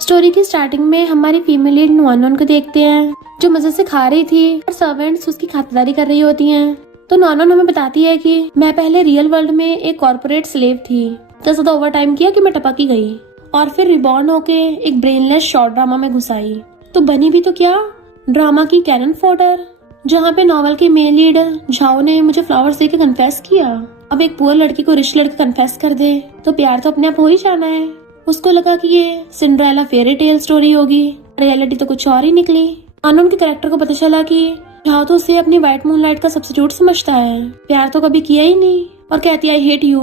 Story की starting में हमारी फीमेल लीड नुआनोन को देखते हैं जो मजे से खा रही थी और सर्वेंट्स उसकी खातिरदारी कर रही होती हैं। तो नुआनोन हमें बताती है कि मैं पहले रियल वर्ल्ड में एक कॉर्पोरेट स्लेव थी, तो ज्यादा ओवर टाइम किया कि मैं टपकी गई और फिर रिबॉर्न होके एक ब्रेनलेस शॉर्ट ड्रामा में घुस आई। तो बनी भी तो क्या, ड्रामा की कैनन फोटर, जहाँ पे नॉवल के मेन लीड झाओ ने मुझे फ्लावर्स देके कन्फेस किया। अब एक पुअर लड़की को रिच लड़की कन्फेस कर दे तो प्यार तो अपने आप हो ही जाना है। उसको लगा कि ये सिंड्रेला फेरी टेल स्टोरी होगी, रियलिटी तो कुछ और ही निकली। आनंद के कैरेक्टर को पता चला कि झाओ तो उसे अपनी व्हाइट मूनलाइट का सब्स्टिट्यूट समझता है, प्यार तो कभी किया ही नहीं, और कहती है आई हेट यू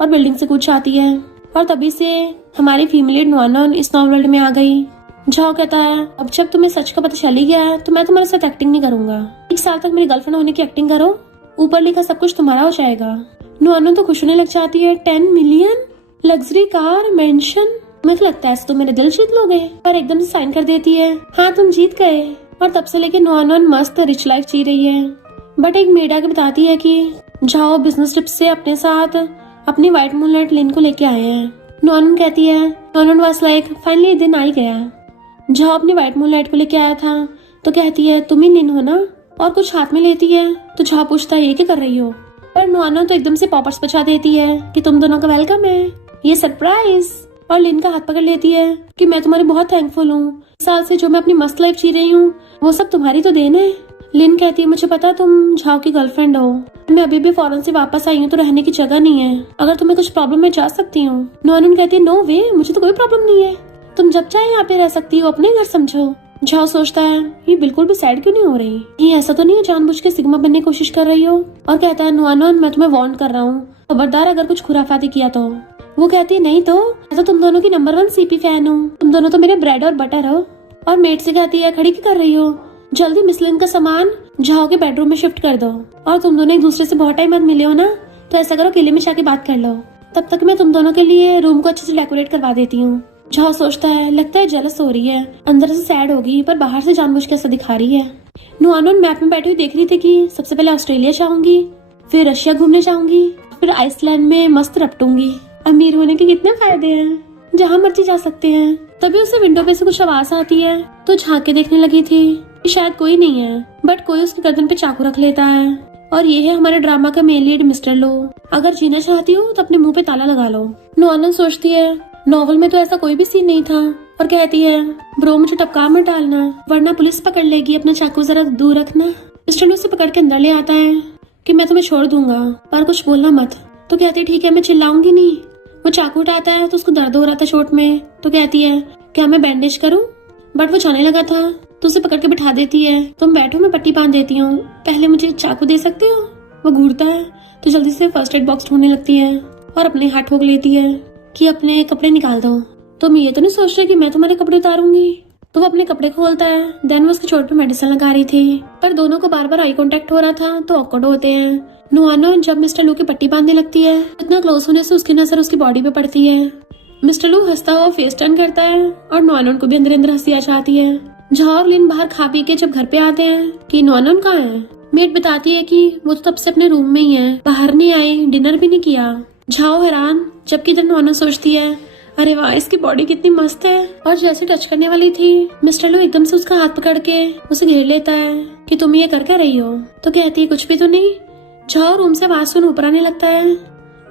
और बिल्डिंग से कूद जाती है। और तभी से हमारी फीमेल नुआनोन इस नॉवल वर्ल्ड में आ गई। झाओ कहता है अब जब तुम्हें सच का पता चल ही गया है तो मैं तुम्हारे साथ एक्टिंग नहीं करूंगा, 1 साल तक मेरी गर्लफ्रेंड होने की एक्टिंग करो, ऊपर लिखा सब कुछ तुम्हारा हो जाएगा। नुआनोन तो खुश होने लग जाती है। 10 मिलियन, लग्जरी कार, मेंशन, मुझे लगता है तो मेरे दिल जीत लोगे, पर एकदम से साइन कर देती है हाँ तुम जीत गए। और तब से लेके नुआनोन मस्त रिच लाइफ जी रही है। बट एक मेड आके बताती है कि झाओ बिजनेस ट्रिप से अपने साथ अपनी व्हाइट मूनलाइट लिन को लेके आए हैं। नुआनोन कहती है नुआनोन वाज लाइक फाइनली दिन आ ही गया। झाओ अपनी व्हाइट मूनलाइट को लेके आया था तो कहती है तुम ही लिन हो ना, और कुछ हाथ में लेती है तो झाओ पूछता है ये क्या कर रही हो, पर नुआनोन तो एकदम से पॉपर्स बचा देती है कि तुम दोनों का वेलकम है, ये सरप्राइज। और लिन का हाथ पकड़ लेती है कि मैं तुम्हारी बहुत थैंकफुल हूँ, साल से जो मैं अपनी मस्त लाइफ जी रही हूँ वो सब तुम्हारी तो देन है। लिन कहती है मुझे पता तुम झाओ की गर्लफ्रेंड हो, मैं अभी भी फॉरेन से वापस आई हूँ तो रहने की जगह नहीं है, अगर तुम्हें कुछ प्रॉब्लम मैं जा सकती हूँ। नुआनोन कहती है नो वे, मुझे तो कोई प्रॉब्लम नहीं है, तुम जब चाहे यहाँ पे रह सकती हो, अपने घर समझो। झाओ सोचता है ये बिल्कुल भी सैड क्यों नहीं हो रही, ये ऐसा तो नहीं है जानबूझ के सिग्मा बनने की कोशिश कर रही हो। और कहता है नुआनोन मैं तुम्हें वार्न कर रहा हूँ, खबरदार अगर कुछ खुराफाती किया तो। वो कहती है नहीं तो, मैं तो तुम दोनों की नंबर 1 सीपी फैन हूँ, तुम दोनों तो मेरे ब्रेड और बटर हो। और मेट से कहती है खड़ी क्यों कर रही हो, जल्दी मिस लिन का सामान झाओ के बेडरूम में शिफ्ट कर दो, और तुम दोनों एक दूसरे से बहुत टाइम बाद मिले हो ना, तो ऐसा करो किले में जाके बात कर लो, तब तक मैं तुम दोनों के लिए रूम को अच्छे से डेकोरेट करवा देती हूँ। झाओ सोचता है लगता है जेलस हो रही है, अंदर से सैड होगी पर बाहर से जानबूझ के ऐसा दिखा रही है। नुआनोन मैप में बैठी हुई देख रही थी कि सबसे पहले ऑस्ट्रेलिया जाऊंगी, फिर रशिया घूमने जाऊंगी, फिर आइसलैंड में मस्त रपटूंगी। अमीर होने के कितने फायदे हैं, जहाँ मर्जी जा सकते हैं। तभी उसे विंडो पे से कुछ आवाज आती है तो झांक के देखने लगी थी कि शायद कोई नहीं है, बट कोई उसके गर्दन पे चाकू रख लेता है। और ये है हमारे ड्रामा का मेन लीड मिस्टर लो, अगर जीना चाहती हो तो अपने मुंह पे ताला लगा लो। नुआनोन सोचती है नॉवल में तो ऐसा कोई भी सीन नहीं था, और कहती है ब्रो मुझे टपका मत डालना वरना पुलिस पकड़ लेगी, अपना चाकू जरा दूर रखना। मिस्टर लो उसे पकड़ के अंदर ले आता है कि मैं तुम्हें छोड़ दूंगा पर कुछ बोलना मत। तो कहती है ठीक है मैं चिल्लाऊंगी नहीं। वो चाकू उठाता है तो उसको दर्द हो रहा था चोट में, तो कहती है क्या मैं बैंडेज करूं, बट वो जाने लगा था तो उसे पकड़ के बिठा देती है, तुम बैठो मैं पट्टी बांध देती हूँ, पहले मुझे चाकू दे सकते हो। वो घूरता है तो जल्दी से फर्स्ट एड बॉक्स ढूंढने लगती है और अपने हाथ ठोक लेती है कि अपने कपड़े निकाल दो। तुम ये तो नहीं सोच रहे कि मैं तुम्हारे कपड़े उतारूंगी। तो वो अपने कपड़े खोलता है, देन वो उसकी चोट पे मेडिसिन लगा रही थी, पर दोनों को बार बार आई कांटेक्ट हो रहा था तो ऑकवर्ड होते हैं। नुआनोन जब मिस्टर लू की पट्टी बांधने लगती है इतना क्लोज होने से उसकी नजर उसकी बॉडी पे पड़ती है। मिस्टर लू हंसता हुआ फेस टर्न करता है और नुआनोन को भी अंदर अंदर हंसी आ जाती है। झाओ और लिन बाहर खा पी के जब घर पे आते हैं कि नुआनोन कहाँ है, मेट बताती है कि वो तो तब से अपने रूम में ही है, बाहर नहीं आई, डिनर भी नहीं किया। झाओ हैरान, जबकि इधर नुआनोन सोचती है अरे वाह इसकी बॉडी कितनी मस्त है। और जैसे टच करने वाली थी मिस्टर लू एकदम से उसका हाथ पकड़ के उसे घेर लेता है कि तुम ये कर क्या रही हो। तो कहती है कुछ भी तो नहीं। झाओ रूम से आवाज सुन ऊपर आने लगता है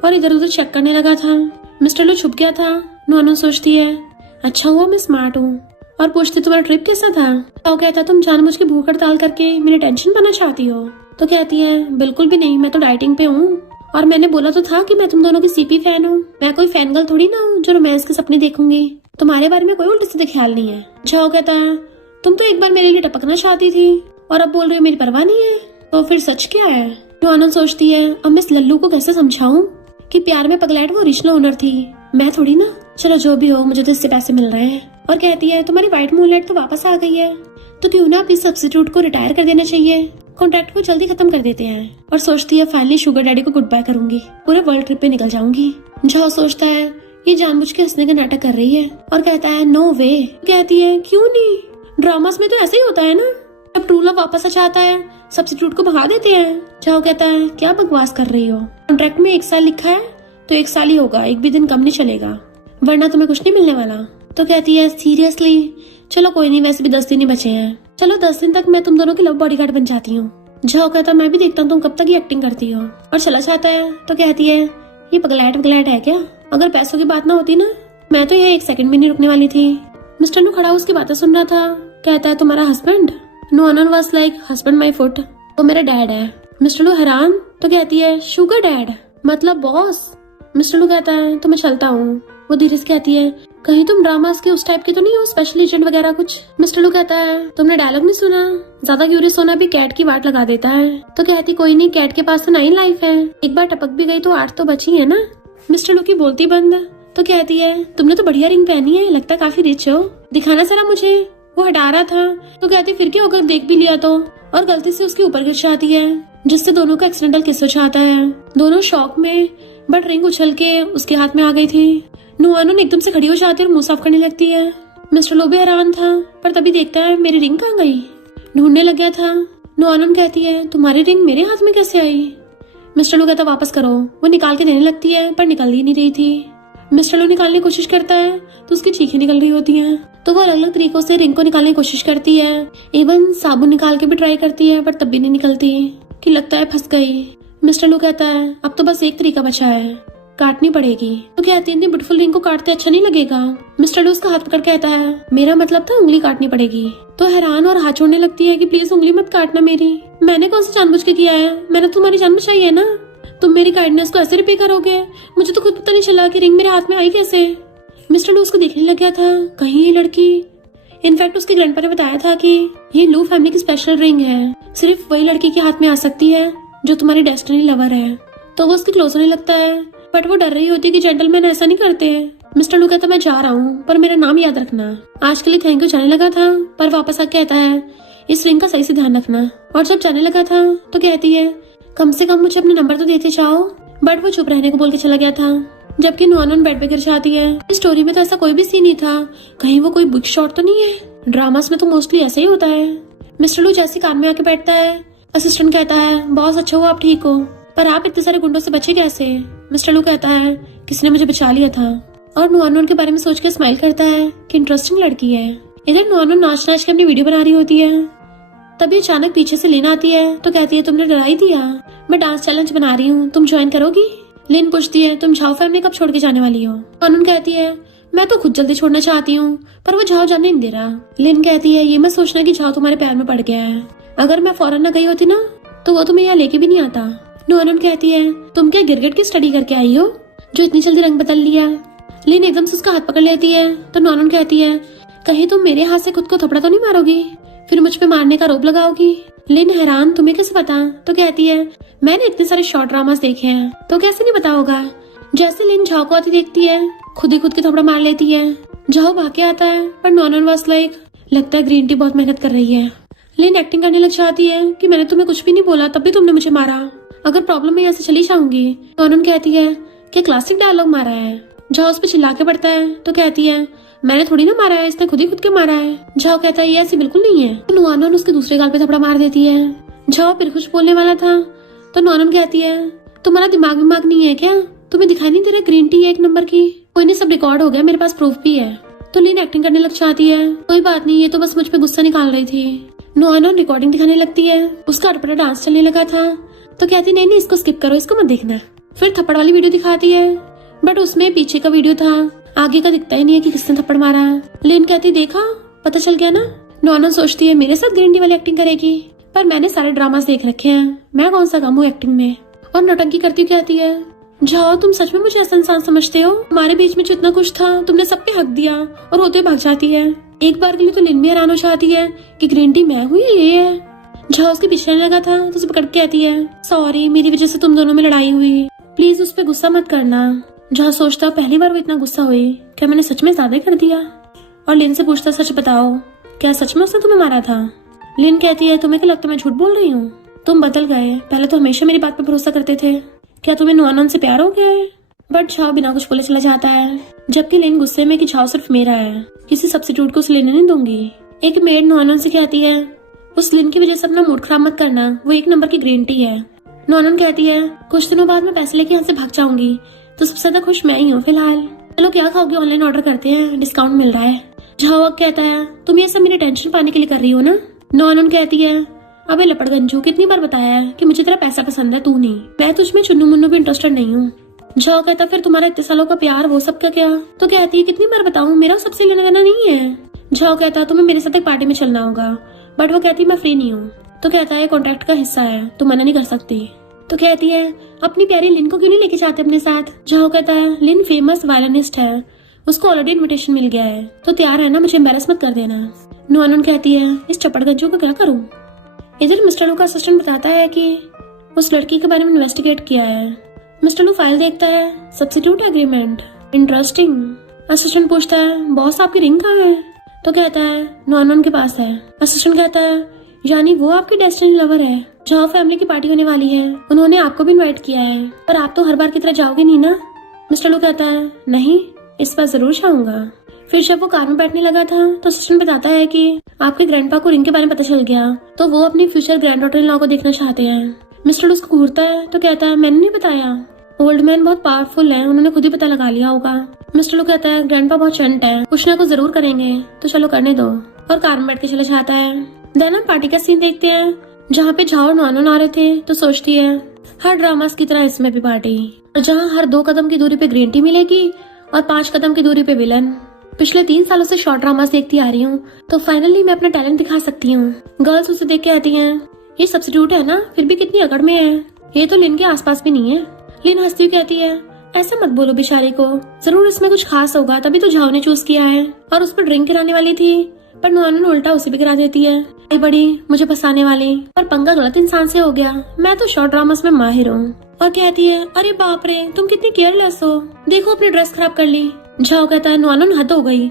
और इधर उधर चेक करने लगा था। मिस्टर लू छुप गया था। नुआनोन सोचती है अच्छा हुआ मैं स्मार्ट हूँ, और पूछती तुम्हारा ट्रिप कैसा था। तो कहता तुम जानबूझ के भूख हड़ताल करके मेरी टेंशन पाना चाहती हो। तो कहती है बिल्कुल भी नहीं, मैं तो डाइटिंग पे हूँ, और मैंने बोला तो था कि मैं तुम दोनों की सीपी फैन हूँ, मैं कोई फैन गर्ल थोड़ी ना हूँ जो रोमांस के सपने देखूंगी, तुम्हारे बारे में कोई उल्टे सीधे ख्याल नहीं है। झाओ कहता है तुम तो एक बार मेरे लिए टपकना चाहती थी और अब बोल रही हो मेरी परवाह नहीं है, तो फिर सच क्या है। नुआनोन सोचती है अब मैं इस लल्लू को कैसे समझाऊं कि प्यार में पगलैट वो ओरिजिनल ओनर थी, मैं थोड़ी ना। चलो जो भी हो मुझे तो इससे पैसे मिल रहे हैं। और कहती है तुम्हारी व्हाइट मूनलाइट तो वापस आ गई है, तो क्यों ना अपनी सब्स्टिट्यूट को रिटायर कर देना चाहिए, कॉन्ट्रैक्ट को जल्दी खत्म कर देते हैं। और सोचती है फाइनली शुगर डैडी को गुड बाय करूंगी, पूरे वर्ल्ड ट्रिप पे निकल जाऊंगी। झाओ सोचता है ये जानबूझ के हंसने का नाटक कर रही है और कहता है नो वे। कहती है क्यों नहीं, ड्रामास में तो ऐसे ही होता है ना, जब ट्रू लव वापस आ जाता है सब्स्टिट्यूट को भगा देते हैं। झाओ कहता है क्या बकवास कर रही हो, कॉन्ट्रैक्ट में 1 साल लिखा है तो 1 साल ही होगा, एक भी दिन कम नहीं चलेगा, वरना तुम्हें कुछ नहीं मिलने वाला। तो कहती है सीरियसली, चलो कोई नहीं, वैसे भी 10 दिन ही बचे हैं, चलो 10 दिन तक मैं तुम दोनों की लव बॉडीगार्ड बन जाती हूँ। झाओ कहता मैं भी देखता हूँ तुम कब तक ये एक्टिंग करती हो, और चला जाता है। तो कहती है ये पगलैट है क्या, अगर पैसों की बात ना होती ना मैं तो यहाँ 1 सेकंड भी नहीं रुकने वाली थी। मिस्टर नु खड़ा उसकी बातें सुन रहा था। कहता है तुम्हारा हस्बैंड? नो अनन was like husband my foot, वो मेरा डैड है। मिस्टर नु हैरान। तो कहती है शुगर डैड मतलब बॉस? मिस्टर नु कहता है तो मैं चलता हूँ। वो धीरे से कहती है कहीं तुम ड्रामास के उस टाइप के तो नहीं हो, स्पेशल एजेंट वगैरह कुछ? मिस्टर नु कहता है तुमने डायलॉग नहीं सुना, ज्यादा क्यूरियस होना भी कैट की वाट लगा देता है। तो कहती कोई नहीं, कैट के पास तो 9 लाइफ है, एक बार टपक भी गई तो 8 तो बची है ना। मिस्टर नु की बोलती बंद। तो कहती है तुमने तो बढ़िया रिंग पहनी है, लगता है काफी रिच हो, दिखाना जरा मुझे। वो हटा रहा था। तो कहती फिर क्या होगा देख भी लिया तो, और गलती से उसके ऊपर गिर जाती है, जिससे दोनों का एक्सीडेंटल किस हो जाता है। दोनों शॉक में, बट रिंग उछल के उसके हाथ में आ गई थी। नुआनन एकदम से खड़ी हो जाती है और मुंह साफ करने लगती है। मिस्टर लो भी हैरान था, पर तभी देखता है मेरी रिंग कहाँ गई, ढूंढने लग गया था। नुआनन कहती है तुम्हारी रिंग मेरे हाथ में कैसे आई? मिस्टर लो कहता वापस करो। वो निकाल के देने लगती है पर निकल ही नहीं रही थी। मिस्टर लो निकालने की कोशिश करता है तो उसकी चीखें निकल रही होती हैं। तो वो अलग अलग तरीकों से रिंग को निकालने की कोशिश करती है, इवन साबुन निकाल के भी ट्राई करती है, पर तब भी नहीं निकलती, कि लगता है फंस गई। मिस्टर लो कहता है अब तो बस एक तरीका बचा है, काटनी पड़ेगी। तो कहती है इतनी ब्यूटीफुल रिंग को काटते अच्छा नहीं लगेगा। मिस्टर लो उसका हाथ पकड़ कहता है मेरा मतलब था उंगली काटनी पड़ेगी। तो हैरान और हाथ छोड़ने लगती है कि प्लीज उंगली मत काटना मेरी, मैंने कौन सा जानबूझ के किया है, मैंने तुम्हारी जान बचाई है ना, तुम मेरी काइंडनेस को ऐसे रिपे करोगे? मुझे तो खुद पता नहीं चला कि रिंग मेरे हाथ में आई कैसे। मिस्टर लू उसको देखने लग गया था, कहीं ये लड़की, इनफैक्ट उसके ग्रैंडपा ने बताया था कि ये लू फैमिली की स्पेशल रिंग है, सिर्फ वही लड़की के हाथ में आ सकती है जो तुम्हारी डेस्टिनी लवर है। तो वो उसके क्लोज होने लगता है, बट वो डर रही होती है कि जेंटलमैन ऐसा नहीं करते। मिस्टर लू कहता मैं जा रहा हूँ पर मेरा नाम याद रखना। आज के लिए थैंक यू जाने लगा था, पर वापस आके कहता है इस रिंग का सही से ध्यान रखना। और जब जाने लगा था तो कहती है कम से कम मुझे अपने नंबर तो देते जाओ, बट वो चुप रहने को बोल के चला गया था। जबकि नुआनन बेड पे गिर जाती है। इस स्टोरी में तो ऐसा कोई भी सीन नहीं था, कहीं वो कोई बिग शॉट तो नहीं है, ड्रामास में तो मोस्टली ऐसा ही होता है। मिस्टर लू जैसे काम में आके बैठता है, असिस्टेंट कहता है बॉस अच्छा हुआ आप ठीक हो, पर आप इतने सारे गुंडों से बचे कैसे? मिस्टर लू कहता है किसी ने मुझे बचा लिया था, और नुआनन के बारे में सोच के स्माइल करता है कि इंटरेस्टिंग लड़की है। इधर नुआनन नाच नाच के अपनी वीडियो बना रही होती है, तभी अचानक पीछे से लिन आती है। तो कहती है तुमने डरा ही दिया, मैं डांस चैलेंज बना रही हूँ, तुम ज्वाइन करोगी? लिन पूछती है तुम झाओ फैमिली कब छोड़ के जाने वाली हो? नुआनन कहती है मैं तो खुद जल्दी छोड़ना चाहती हूँ, पर वो झाओ जाने नहीं दे रहा। लिन कहती है ये मत सोचना कि झाओ तुम्हारे पैर में पड़ गया है, अगर मैं फौरन न गई होती ना तो वो तुम्हें यहाँ लेके भी नहीं आता। नुआनन कहती है तुम क्या गिरगिट की स्टडी करके आई हो जो इतनी जल्दी रंग बदल लिया? लिन एकदम से उसका हाथ पकड़ लेती है। तो नुआनन कहती है कहीं तुम मेरे हाथ से खुद को थपड़ा तो नहीं मारोगी, फिर मुझ पे मारने का आरोप लगाओगी? लिन हैरान तुम्हें कैसे पता? तो कहती है मैंने इतने सारे शॉर्ट ड्रामास देखे हैं, तो कैसे नहीं पता होगा। जैसे लिन झाओ को आती देखती है, खुद ही खुद की थपड़ा मार लेती है। झाओ भाग के आता है, पर नुआनन वाज लाइक लगता है ग्रीन टी बहुत मेहनत कर रही है। लिन एक्टिंग करने लग जाती है कि मैंने तुम्हें कुछ भी नहीं बोला, तब भी तुमने मुझे मारा, अगर प्रॉब्लम है यहाँ से चली जाऊंगी। नुआनन कहती है क्या क्लासिक डायलॉग मारा है? झाओ उस पर चिल्ला के पड़ता है। तो कहती है मैंने थोड़ी ना मारा है, इसने खुद ही खुद के मारा है। झाओ कहता है ये ऐसी बिल्कुल नहीं है। तो नुआनन उसके दूसरे गाल पे थपड़ा मार देती है। झाओ फिर कुछ बोलने वाला था, तो नुआनन कहती है तुम्हारा दिमाग नहीं है क्या, तुम्हें दिखाई नहीं दे रहा ग्रीन टी है 1 नंबर की? कोई नहीं सब रिकॉर्ड हो गया, मेरे पास प्रूफ भी है। तो लिन एक्टिंग करने लग जाती है, कोई बात नहीं ये तो बस मुझ पे गुस्सा निकाल रही थी। नुआनन रिकॉर्डिंग दिखाने लगती है, उसका अटपटा डांस चलने लगा था। तो कहती नहीं इसको स्किप करो, इसको मत देखना। फिर थप्पड़ वाली वीडियो दिखाती है, बट उसमें पीछे का वीडियो था, आगे का दिखता ही नहीं है कि किसने थप्पड़ मारा। लिन कहती देखा पता चल गया ना। नुआनन सोचती है मेरे साथ ग्रीन टी वाली एक्टिंग करेगी, पर मैंने सारे ड्रामास देख रखे हैं, मैं कौन सा कम हूँ एक्टिंग में। और नौटंकी करती हुई कहती है झाओ तुम सच में मुझे ऐसा इंसान समझते हो? हमारे बीच में जो इतना कुछ था तुमने सब पे हक दिया और होते हुए भाग जाती है। एक बार के लिए तो लिन भी हैरान हो जाती है कि ग्रीन टी मैं हुई ये है। झाओ उसके पीछे रहने लगा था तो उसे पकड़ के कहती है सॉरी मेरी वजह से तुम दोनों में लड़ाई हुई, प्लीज उस पर गुस्सा मत करना। झाओ सोचता पहली बार वो इतना गुस्सा हुई, क्या मैंने सच में ज्यादा कर दिया? और लिन से पूछता सच बताओ क्या सच में उसने तुम्हें मारा था? लिन कहती है तुम्हें क्या लगता मैं झूठ बोल रही हूँ? तुम बदल गए, पहले तो हमेशा मेरी बात पे भरोसा करते थे, क्या तुम्हें नुआनन से प्यार हो गया है? बट झाओ बिना कुछ बोले चला जाता है, जबकि लिन गुस्से में कि झाओ सिर्फ मेरा है, किसी सब्स्टिट्यूट को उसे लेने नहीं दूंगी। एक मेड नुआनन से कहती है उस लिन की वजह से अपना मूड खराब मत करना, वो 1 नंबर की ग्रीन टी है। नुआनन कहती है कुछ दिनों बाद मैं पैसे लेके यहाँ से भाग जाऊंगी, तो सबसे ज्यादा खुश मैं ही हूँ फिलहाल। चलो क्या खाओगे, ऑनलाइन ऑर्डर करते हैं, डिस्काउंट मिल रहा है। झाओ कहता है तुम ये सब मेरी टेंशन पाने के लिए कर रही हो ना। नॉनन कहती है अबे लपड़गंजू, कितनी बार बताया है कि मुझे तेरा पैसा पसंद है, तू नहीं। मैं तुझमें चुन्नू मुन्नू भी इंटरेस्टेड नहीं हूँ। झाओ कहता फिर तुम्हारा इतने सालों का प्यार वो सब का क्या। तो कहती है कितनी बार बताऊं, मेरा सबसे लेना देना नहीं है। झाओ कहता तुम्हें मेरे साथ एक पार्टी में चलना होगा, बट वो कहती मैं फ्री नहीं हूँ। तो कहता है कॉन्ट्रैक्ट का हिस्सा है, तुम मना नहीं कर सकती। तो कहती है अपनी प्यारी लिन को क्यों नहीं लेके जाते अपने साथ। झाओ कहता है लिन फेमस वायलिनिस्ट है, उसको ऑलरेडी इनविटेशन मिल गया है, तो तैयार है ना, मुझे एम्बेरस मत कर देना। नॉनन कहती है इस चपड़गंजू को क्या करूं। इधर मिस्टर लू का असिस्टेंट बताता है कि उस लड़की के बारे में इन्वेस्टिगेट किया है। मिस्टर लू फाइल देखता है, सब्स्टिट्यूट एग्रीमेंट, इंटरेस्टिंग। असिस्टेंट पूछता है बॉस आपकी रिंग कहाँ है। तो कहता है नॉनन के पास है। असिस्टेंट कहता है यानी वो आपकी डेस्टिनी लवर है। झाओ फैमिली की पार्टी होने वाली है, उन्होंने आपको भी इनवाइट किया है, पर आप तो हर बार की तरह जाओगे नहीं ना। मिस्टर लू कहता है नहीं, इस बार जरूर जाऊंगा। फिर जब वो कार में बैठने लगा था तो असिस्टेंट बताता है कि आपके ग्रैंडपा को रिंग के बारे में पता चल गया, तो वो अपनी future grand daughter in law को देखना चाहते हैं। मिस्टर लू उसको घूरता है तो कहता है मैंने नहीं बताया, ओल्ड मैन बहुत पावरफुल है, उन्होंने खुद ही पता लगा लिया होगा। मिस्टर लू कहता है ग्रैंडपा बहुत चंट है, कुछ ना कुछ जरूर करेंगे, तो चलो करने दो, और कार में बैठ के चले जाता है। देन हम पार्टी का सीन देखते हैं जहाँ पे झाओ और नॉनन आ रहे थे। तो सोचती है हर ड्रामास की तरह इसमें भी पार्टी, जहाँ हर 2 कदम की दूरी पे ग्रीन टी मिलेगी और 5 कदम की दूरी पे विलन। पिछले 3 सालों से शॉर्ट ड्रामास देखती आ रही हूँ, तो फाइनली मैं अपना टैलेंट दिखा सकती हूँ। गर्ल्स उसे देख के आती हैं, ये सब्स्टिट्यूट है ना, फिर भी कितनी अकड़ में है, ये तो लिन के आसपास भी नहीं है। लिन हंसती हुई कहती है ऐसा मत बोलो बेचारी को, जरूर इसमें कुछ खास होगा, तभी तो झाओ ने चूज किया है। और उस पर ड्रिंक गिराने वाली थी, पर नॉनन उल्टा उसे भी गिरा देती है। आई बड़ी मुझे फंसाने वाली, पर पंगा गलत इंसान से हो गया, मैं तो शॉर्ट ड्रामास में माहिर हूँ। और कहती है अरे बाप रे तुम कितनी केयरलेस हो, देखो अपनी ड्रेस खराब कर ली। झाओ कहता है नॉनन हद हो गई,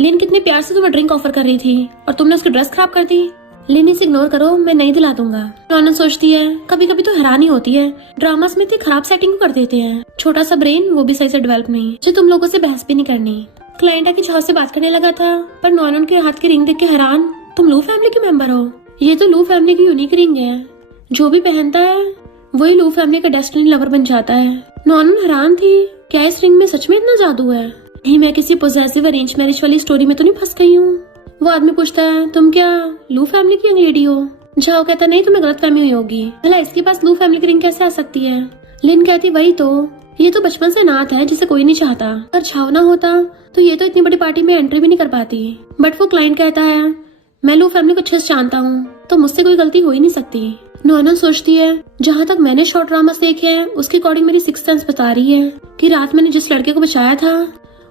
लिन कितने प्यार से तुम्हें ड्रिंक ऑफर कर रही थी और तुमने उसकी ड्रेस खराब कर दी। लिन इसे इग्नोर करो, मैं नहीं दिला दूंगा। नॉनन सोचती है कभी कभी तो हैरानी होती है, ड्रामास में इतनी खराब सेटिंग कर देते हैं, छोटा सा ब्रेन वो भी सही से डेवलप नहीं, जो तुम लोगों से बहस भी नहीं करनी। क्लाइंट आके झाओ से बात करने लगा था, पर नॉनन के हाथ की रिंग देख के हैरान, तुम लू फैमिली के मेंबर हो, ये तो लू फैमिली की यूनिक रिंग है, जो भी पहनता है वही लू फैमिली का डेस्टिनी लवर बन जाता है। नॉनन हैरान थी, क्या इस रिंग में सच में इतना जादू है, नहीं मैं किसी पोजेसिव अरेंज मैरिज वाली स्टोरी में तो नहीं फंस गई हूँ। वो आदमी पूछता है तुम क्या लू फैमिली की यंग लेडी हो। झाओ कहता नहीं, तुम्हें गलत फहमी हुई होगी, भला इसके पास लू फैमिली की रिंग कैसे आ सकती है। लिन कहती वही तो, ये तो बचपन से नात है जिसे कोई नहीं चाहता, अगर झाओ ना होता तो ये तो इतनी बड़ी पार्टी में एंट्री भी नहीं कर पाती। बट वो क्लाइंट कहता है मैं लू फैमिली को अच्छे से जानता हूँ, तो मुझसे कोई गलती हो ही नहीं सकती। नॉनन सोचती है जहाँ तक मैंने शॉर्ट ड्रामास देखे हैं उसके अकॉर्डिंग मेरी सिक्स्थ सेंस बता रही है कि रात मैंने जिस लड़के को बचाया था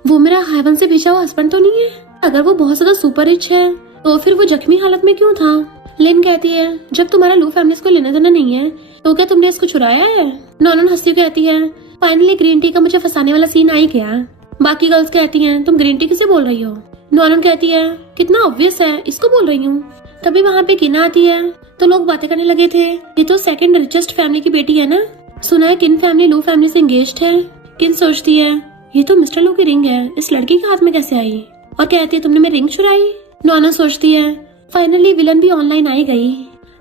वो मेरा हेवन से भेजा हुआ हस्बैंड तो नहीं है। अगर वो बहुत ज्यादा सुपर रिच है तो फिर वो जख्मी हालत में क्यों था। लिन कहती है जब तुम्हारा लू फैमिली को लेना देना नहीं है तो क्या तुमने इसको चुराया है। नॉनन हंसती कहती है फाइनली ग्रीन टी का मुझे फंसाने वाला सीन आ ही गया। बाकी गर्ल्स कहती हैं तुम ग्रीन टी किसे बोल रही हो। नॉनन कहती है कितना ऑब्वियस है, इसको बोल रही हूँ। तभी वहाँ पे किन आती है तो लोग बातें करने लगे थे, ये तो सेकंड रिचेस्ट फैमिली की बेटी है ना, सुना है किन फैमिली लू फैमिली से एंगेज्ड है। किन सोचती है ये तो मिस्टर लू की रिंग है, इस लड़की के हाथ में कैसे आई, और कहती है तुमने मेरी रिंग चुराई। नॉनन सोचती है फाइनली विलन भी ऑनलाइन आई गई।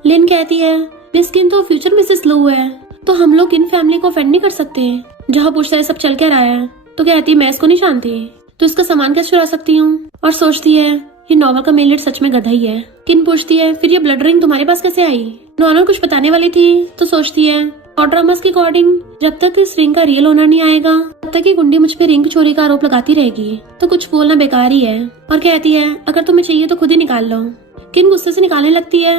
लिन कहती है मिस किन तो फ्यूचर मिसेस लू है, तो हम लोग इन फैमिली को ऑफेंड नहीं कर सकते। जहाँ पूछता है सब चल क्या रहा है तो कहती है मैं इसको नहीं जानती, तो इसका सामान कैसे चुरा सकती हूँ। और सोचती है ये नॉवल का मेन लीड सच में गधा ही है। किन पूछती है फिर ये ब्लड रिंग तुम्हारे पास कैसे आई। नॉनन कुछ बताने वाली थी तो सोचती है और ड्रामास के अकॉर्डिंग जब तक इस रिंग का रियल ओनर नहीं आएगा तब तक ये गुंडी मुझ पे रिंग चोरी का आरोप लगाती रहेगी, तो कुछ बोलना बेकार ही है। और कहती है अगर तुम्हें चाहिए तो खुद ही निकाल लो। किन गुस्से से निकालने लगती है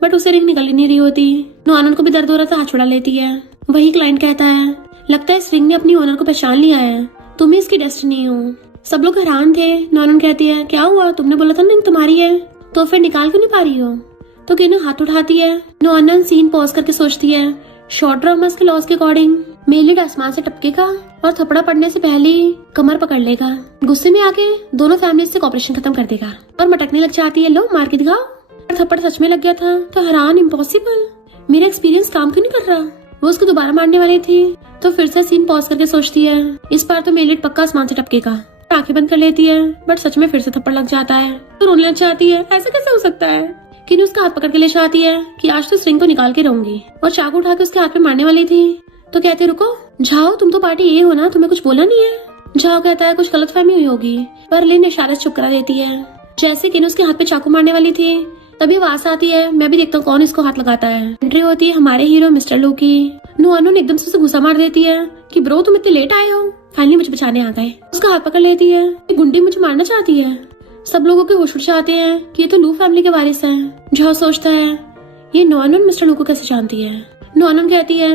बट उसे रिंग निकल ही नहीं रही होती। नॉनन को भी दर्द हो रहा था, हाथ छुड़ा लेती है। वही क्लाइंट कहता है लगता है इस रिंग ने अपनी ओनर को पहचान लिया है, तुम ही इसकी डेस्टिनी हो। सब लोग हैरान थे। नॉनन कहती है क्या हुआ, तुमने बोला था रिंग तुम्हारी है, तो फिर निकाल क्यों नहीं पा रही हो। तो किन हाथ उठाती है। नॉनन सीन पॉज करके सोचती है शॉर्ट ड्रामास के लॉस के अकॉर्डिंग मेल लीड आसमान से टपकेगा और थपड़ा पड़ने से पहले कमर पकड़ लेगा, गुस्से में आके दोनों फैमिली से कॉपरेशन खत्म कर देगा और मटकने लग जाती है। लो मार के दिखाओ। और थप्पड़ सच में लग गया था तो हैरान, इम्पॉसिबल, मेरा एक्सपीरियंस काम क्यों नहीं कर रहा। वो उसको दोबारा मारने वाली थी तो फिर से सीन पॉज करके सोचती है इस बार तो मेल लीड पक्का आसमान से टपकेगा। आंखें बंद कर लेती है बट सच में फिर से थप्पड़ लग जाता है तो रोने लग जाती है, ऐसा कैसे हो सकता है। किन उसका हाथ पकड़ के ले जाती है कि आज तो इस रिंग को निकाल के रहूंगी, और चाकू उठा के उसके हाथ पे मारने वाली थी तो कहते रुको झाओ तुम तो पार्टी ये हो ना, तुम्हें कुछ बोला नहीं है। झाओ कहता है कुछ गलतफहमी हुई होगी, पर लिन इशारे से चुप करा देती है। जैसे किन उसके हाथ पे चाकू मारने वाली थी तभी आवाज आती है, मैं भी देखता हूँ कौन इसको हाथ लगाता है। एंट्री होती है हमारे हीरो मिस्टर लू की। नुआनोन एकदम से उसे गुस्सा मार देती है कि ब्रो तुम इतने लेट आए हो, फाइनली मुझे बचाने आ गए। उसका हाथ पकड़ लेती है, ये गुंडी मुझे मारना चाहती है। सब लोगों के होश उड़ जाते हैं कि ये तो लू फैमिली के वारिस हैं। झाओ सोचता है ये नुआनोन मिस्टर लू को कैसे जानती है। नुआनोन कहती है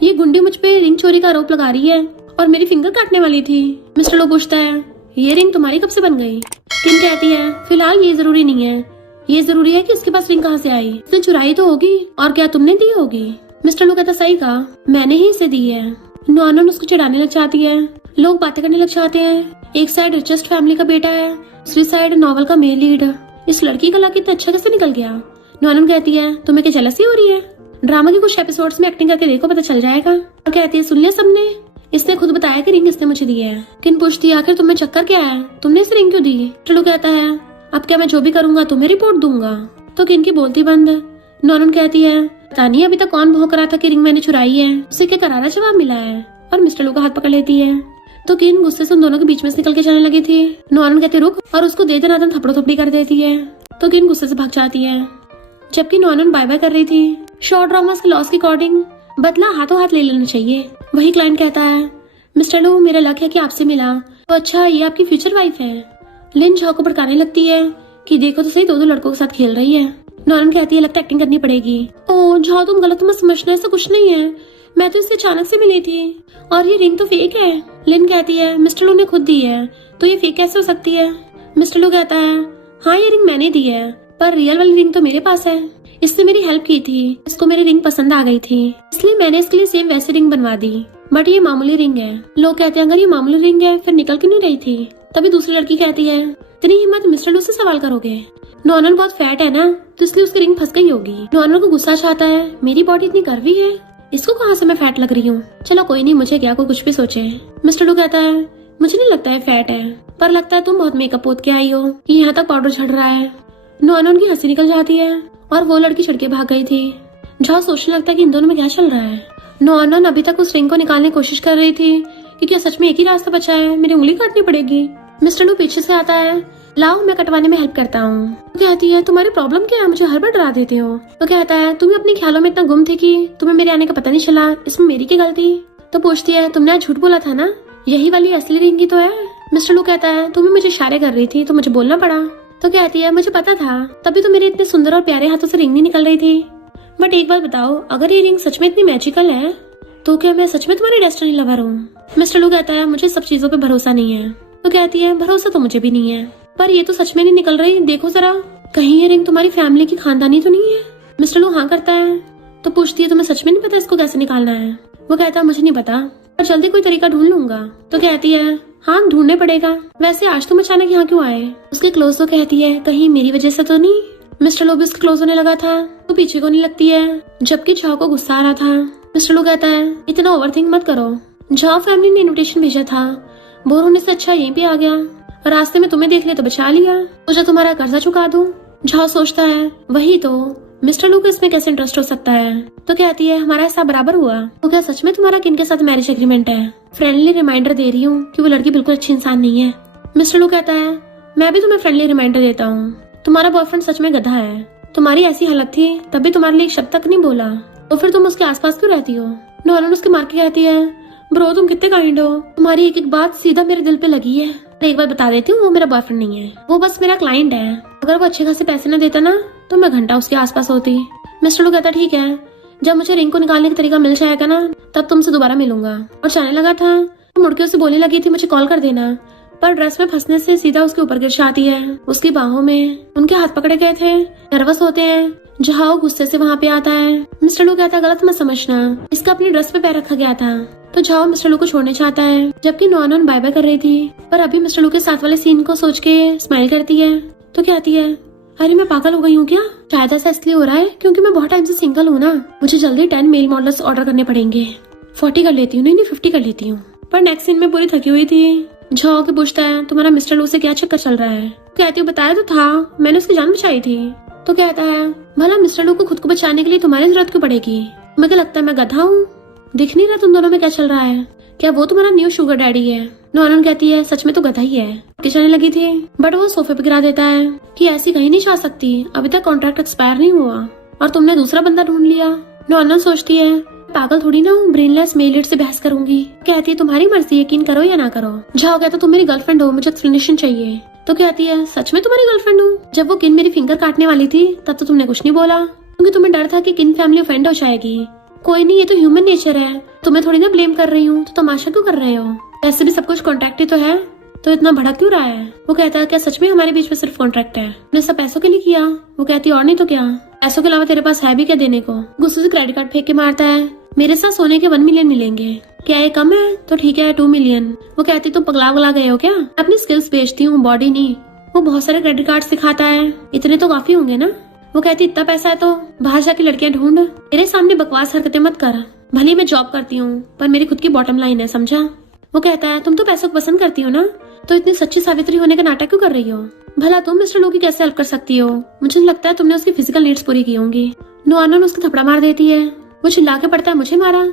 ये गुंडी मुझ पे रिंग चोरी का आरोप लगा रही है और मेरी फिंगर काटने वाली थी। मिस्टर लू पूछता है ये रिंग तुम्हारी कब से बन गई। किन कहती है फिलहाल ये जरूरी नहीं है, ये जरूरी है कि उसके पास रिंग कहाँ से आई, उसने चुराई तो होगी और क्या तुमने दी होगी। मिस्टर लू कहता सही कहा, मैंने ही इसे दी है। नुआनोन उसको चिढ़ाने लग जाती है, लोग बातें करने लग जाते हैं। एक साइड रिचेस्ट फैमिली का बेटा है, दूसरी साइड नॉवल का मेल लीड। इस लड़की का लक इतना अच्छा कैसे निकल गया। नुआनोन कहती है तुम्हें क्या जेलसी हो रही है, ड्रामा के कुछ एपिसोड्स में एक्टिंग करके देखो पता चल जाएगा। और कहती है सुन लिया सबने, इसने खुद बताया कि रिंग इसने मुझे दी है। किन पूछती है आखिर तुम्हें चक्कर क्या है, तुमने इस रिंग क्यों दी। चलो कहता है अब क्या मैं जो भी करूंगा तुम्हें रिपोर्ट दूंगा। तो किन की बोलती बंद। नुआनोन कहती है पता नहीं अभी तक कौन भौंक रहा था कि रिंग मैंने चुराई है, उसे क्या करारा जवाब मिला है। और मिस्टर लू का हाथ पकड़ लेती है। तो किन गुस्से से उन दोनों के बीच में से निकल के चलने लगी थी। नुआनोन कहती रुक और उसको दे दनादन थपड़ो थपड़ी कर देती है। तो किन गुस्से से भाग जाती है। जबकि नुआनोन बाय बाय कर रही थी। शॉर्ट ड्रामास के लॉस के अकॉर्डिंग बदला हाथों हाथ ले लेना चाहिए। वही क्लाइंट कहता है मिस्टर लू मेरा लक है कि आपसे मिला। तो अच्छा ये आपकी फ्यूचर वाइफ है। लिन झाओ को भड़काने लगती है कि देखो तो सही दो लड़कों के साथ खेल रही है। नुआनोन कहती है लगता है एक्टिंग करनी पड़ेगी। ओ झाओ तुम गलत मत समझना, ऐसा कुछ नहीं है, मैं तो इससे अचानक से मिली थी और ये रिंग तो फेक है। लिन कहती है मिस्टर लू ने खुद दी है तो ये फेक कैसे हो सकती है। मिस्टर लू कहता है हाँ ये रिंग मैंने दी है पर रियल वाली रिंग तो मेरे पास है, इसने मेरी हेल्प की थी, इसको मेरी रिंग पसंद आ गई थी इसलिए मैंने इसके लिए सेम वैसी रिंग बनवा दी, बट ये मामूली रिंग है। लोग कहते हैं अगर ये मामूली रिंग है फिर निकल क्यों नहीं रही थी। तभी दूसरी लड़की कहती है इतनी हिम्मत मिस्टर लू से सवाल करोगे, नुआनोन बहुत फैट है ना तो इसलिए उसकी रिंग फंस गई होगी। नुआनोन को गुस्सा आता है मेरी बॉडी इतनी कर्वी है, इसको कहाँ से मैं फैट लग रही हूँ। चलो कोई नहीं मुझे क्या कोई कुछ भी सोचे। मिस्टर लू कहता है मुझे नहीं लगता है फैट है, पर लगता है तुम बहुत मेकअप पोत के आई हो, यहाँ तक पाउडर झड़ रहा है। नुआनोन की हंसी निकल जाती है और वो लड़की छिड़ के भाग गई थी। झाओ सोचने लगता है कि इन दोनों में क्या चल रहा है। नुआनोन अभी तक उस रिंग को निकालने की कोशिश कर रही थी कि क्या सच में एक ही रास्ता बचा है, मेरी उंगली काटनी पड़ेगी। मिस्टर लू पीछे से आता है लाओ मैं कटवाने में हेल्प करता हूँ। तो कहती है तुम्हारी प्रॉब्लम क्या है, मुझे हर बार डरा देते हो। तो कहता है तुम अपने ख्यालों में इतना गुम थे कि तुम्हें मेरे आने का पता नहीं चला, इसमें मेरी क्या गलती। तो पूछती है तुमने आज झूठ बोला था ना, यही वाली असली रिंग ही तो है। मिस्टर लू कहता है तुम्हें मुझे इशारे कर रही थी तो मुझे बोलना पड़ा। तो कहती है मुझे पता था, तभी तो मेरे इतने सुंदर और प्यारे हाथों से रिंग नहीं निकल रही थी। बट एक बात बताओ अगर ये रिंग सच में इतनी मैजिकल है तो क्या मैं सच में तुम्हारी डेस्टिनी लवर हूँ। मिस्टर लू कहता है मुझे सब चीजों पे भरोसा नहीं है। तो कहती है भरोसा तो मुझे भी नहीं है, पर ये तो सच में नहीं निकल रही, देखो जरा कहीं ये रिंग तुम्हारी फैमिली की खानदानी तो नहीं है। मिस्टर लू हाँ करता है। तो पूछती है तुम्हें सच में नहीं पता इसको कैसे निकालना है। वो कहता है मुझे नहीं पता पर जल्दी कोई तरीका ढूंढ लूंगा। तो कहती है हाँ ढूंढने पड़ेगा, वैसे आज तुम अचानक यहाँ क्यों आए। उसके क्लोज तो कहती है कहीं मेरी वजह से तो नहीं। मिस्टर लू भी उसके क्लोज होने लगा था तो पीछे को नहीं लगती है, जबकि झाओ को गुस्सा आ रहा था। मिस्टर लू कहता है इतना ओवरथिंक मत करो, झाओ फैमिली ने इनविटेशन भेजा था, बोर होने से अच्छा यहीं पे आ गया, रास्ते में तुम्हें देख लिया तो बचा लिया, मुझे तुम्हारा कर्जा चुका दूं। झाओ सोचता है वही तो, मिस्टर लू को इसमें कैसे इंटरेस्ट हो सकता है। तो कहती है हमारा हिस्सा बराबर हुआ। तो क्या सच में तुम्हारा किन के साथ मैरिज एग्रीमेंट है। फ्रेंडली रिमाइंडर दे रही हूँ कि वो लड़की बिल्कुल अच्छी इंसान नहीं है। मिस्टर लू कहता है मैं भी तुम्हें फ्रेंडली रिमाइंडर देता हूँ, तुम्हारा बॉयफ्रेंड सच में गधा है, तुम्हारी ऐसी हालत थी तभी तुम्हारे लिए एक शब्द तक नहीं बोला, तो फिर तुम उसके आसपास क्यों रहती हो। नुआनोन उसके मार के कहती है ब्रो तुम कितने काइंड हो, तुम्हारी एक एक बात सीधा मेरे दिल पे लगी है। एक बार बता देती हूँ वो मेरा बॉयफ्रेंड नहीं है, वो बस मेरा क्लाइंट है, अगर वो अच्छे खासे पैसे न देता ना तो मैं घंटा उसके आसपास होती। मिस्टर लू कहता ठीक है, जब मुझे रिंग को निकालने का तरीका मिल जाएगा ना तब तुमसे दोबारा मिलूंगा। और जाने लगा था तो मुड़ के उसे बोलने लगी थी मुझे कॉल कर देना, पर ड्रेस में फंसने से सीधा उसके ऊपर गिर जाती है। उसकी बाहों में उनके हाथ पकड़े गए थे, नर्वस होते हैं। झाओ गुस्से से वहाँ पे आता है। मिस्टर लू कहता है गलत मत समझना, इसका अपनी ड्रेस पे पैर रखा गया था। तो झाओ मिस्टर लू को छोड़ने चाहता है, जबकि नुआनोन बाय बाय कर रही थी, पर अभी मिस्टर लू के साथ वाले सीन को सोच के स्माइल करती है। तो कहती है अरे मैं पागल हो गई हूँ क्या, शायद ऐसा इसलिए हो रहा है क्योंकि मैं बहुत टाइम से सिंगल हूँ ना, मुझे जल्दी 10 मेल मॉडल्स ऑर्डर करने पड़ेंगे। 40 कर लेती हूँ, नहीं 50 कर लेती हूँ। पर नेक्स्ट सीन में पूरी थकी हुई थी। झाओ के पूछता है तुम्हारा मिस्टर लू से क्या चक्कर चल रहा है। कहती हूँ बताया तो था, मैंने उसकी जान बचाई थी। तो कहता है भला मिस्टर लू को खुद को बचाने के लिए तुम्हारी जरूरत क्यों पड़ेगी, मुझे लगता है मैं गधा हूँ, दिख नहीं रहा तुम दोनों में क्या चल रहा है। क्या वो तुम्हारा न्यू शुगर डैडी है? नॉनन कहती है सच में तो गधा ही है। चलने लगी थी बट वो सोफे पे गिरा देता है कि ऐसी कहीं नहीं जा सकती, अभी तक कॉन्ट्रैक्ट एक्सपायर नहीं हुआ और तुमने दूसरा बंदा ढूंढ लिया। नॉनन सोचती है पागल थोड़ी ना हूँ, ब्रेनलेस मेलिड से बहस करूंगी। कहती है तुम्हारी मर्जी, यकीन करो या ना करो। झाओ कहता तुम मेरी गर्लफ्रेंड हो, मुझे एक्सप्लेनेशन चाहिए। तो कहती है सच में तुम्हारी गर्लफ्रेंड हूँ? जब वो किन मेरी फिंगर काटने वाली थी तब तो तुमने कुछ नहीं बोला, क्योंकि तुम्हें डर था कि किन फैमिली ऑफेंड हो जाएगी। कोई नहीं, ये तो ह्यूमन नेचर है, तुम्हें थोड़ी ना ब्लेम कर रही हूँ, तो तमाशा क्यों कर रहे हो? ऐसे भी सब कुछ कॉन्ट्रैक्ट ही तो है, तो इतना भड़क क्यों रहा है? वो कहता है क्या सच में हमारे बीच में सिर्फ कॉन्ट्रैक्ट है? तुमने सब पैसों के लिए किया? वो कहती है और नहीं तो क्या, पैसों के अलावा तेरे पास है भी क्या देने को? गुस्से से क्रेडिट कार्ड फेंक के मारता है। मेरे साथ सोने के 1 मिलियन मिलेंगे, क्या ये कम है? तो ठीक है 2 मिलियन। वो कहती तुम पगला गए हो क्या? अपनी स्किल्स बेचती हूँ, बॉडी नहीं। वो बहुत सारे क्रेडिट कार्ड दिखाता है, इतने तो काफी होंगे ना? वो कहती इतना पैसा है तो बाहर जाके लड़कियां ढूंढ, मेरे सामने बकवास हरकतें मत कर। भले मैं जॉब करती हूँ पर मेरी खुद की बॉटम लाइन है, समझा? वो कहता है तुम तो पैसों को पसंद करती हो ना, तो इतनी सच्ची सावित्री होने का नाटक क्यों कर रही हो? भला तुम मिस्टर लो की कैसे हेल्प कर सकती हो? मुझे लगता है तुमने उसकी फिजिकल नीड्स पूरी की होंगी। नोआनन उसको थपड़ा मार देती है। वो चिल्ला के पड़ता है मुझे मारा?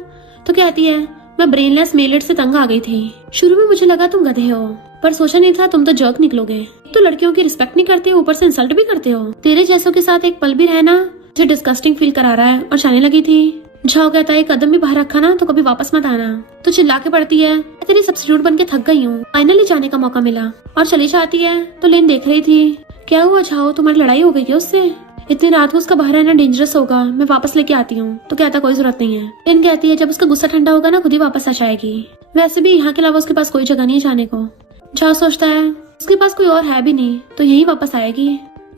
तो कहती है मैं ब्रेनलेस मेलिड से तंग आ गई थी। शुरू में मुझे लगा तुम गधे हो, पर सोचा नहीं था तुम तो जर्क निकलोगे। तो लड़कियों की रिस्पेक्ट नहीं करते हो, ऊपर से इंसल्ट भी करते हो। तेरे जैसों के साथ एक पल भी रहना मुझे डिस्गस्टिंग फील करा रहा है। और जाने लगी थी। झाओ कहता है एक कदम भी बाहर रखा ना तो कभी वापस मत आना। तो चिल्ला के पड़ती है मैं तेरी सब्स्टिट्यूट बन के थक गई हूँ, फाइनली जाने का मौका मिला। और चली जाती है तो लेन देख रही थी। क्या हुआ झाओ, तुम्हारी लड़ाई हो गई क्या उससे? इतनी रात को उसका बाहर रहना डेंजरस होगा, मैं वापस लेके आती हूँ। तो कहता कोई जरूरत नहीं है। लेन कहती है जब उसका गुस्सा ठंडा होगा ना खुद ही वापस आ जाएगी। वैसे भी यहाँ के अलावा उसके पास कोई जगह नहीं है जाने को। झाओ सोचता है उसके पास कोई और है भी नहीं, तो यही वापस आएगी।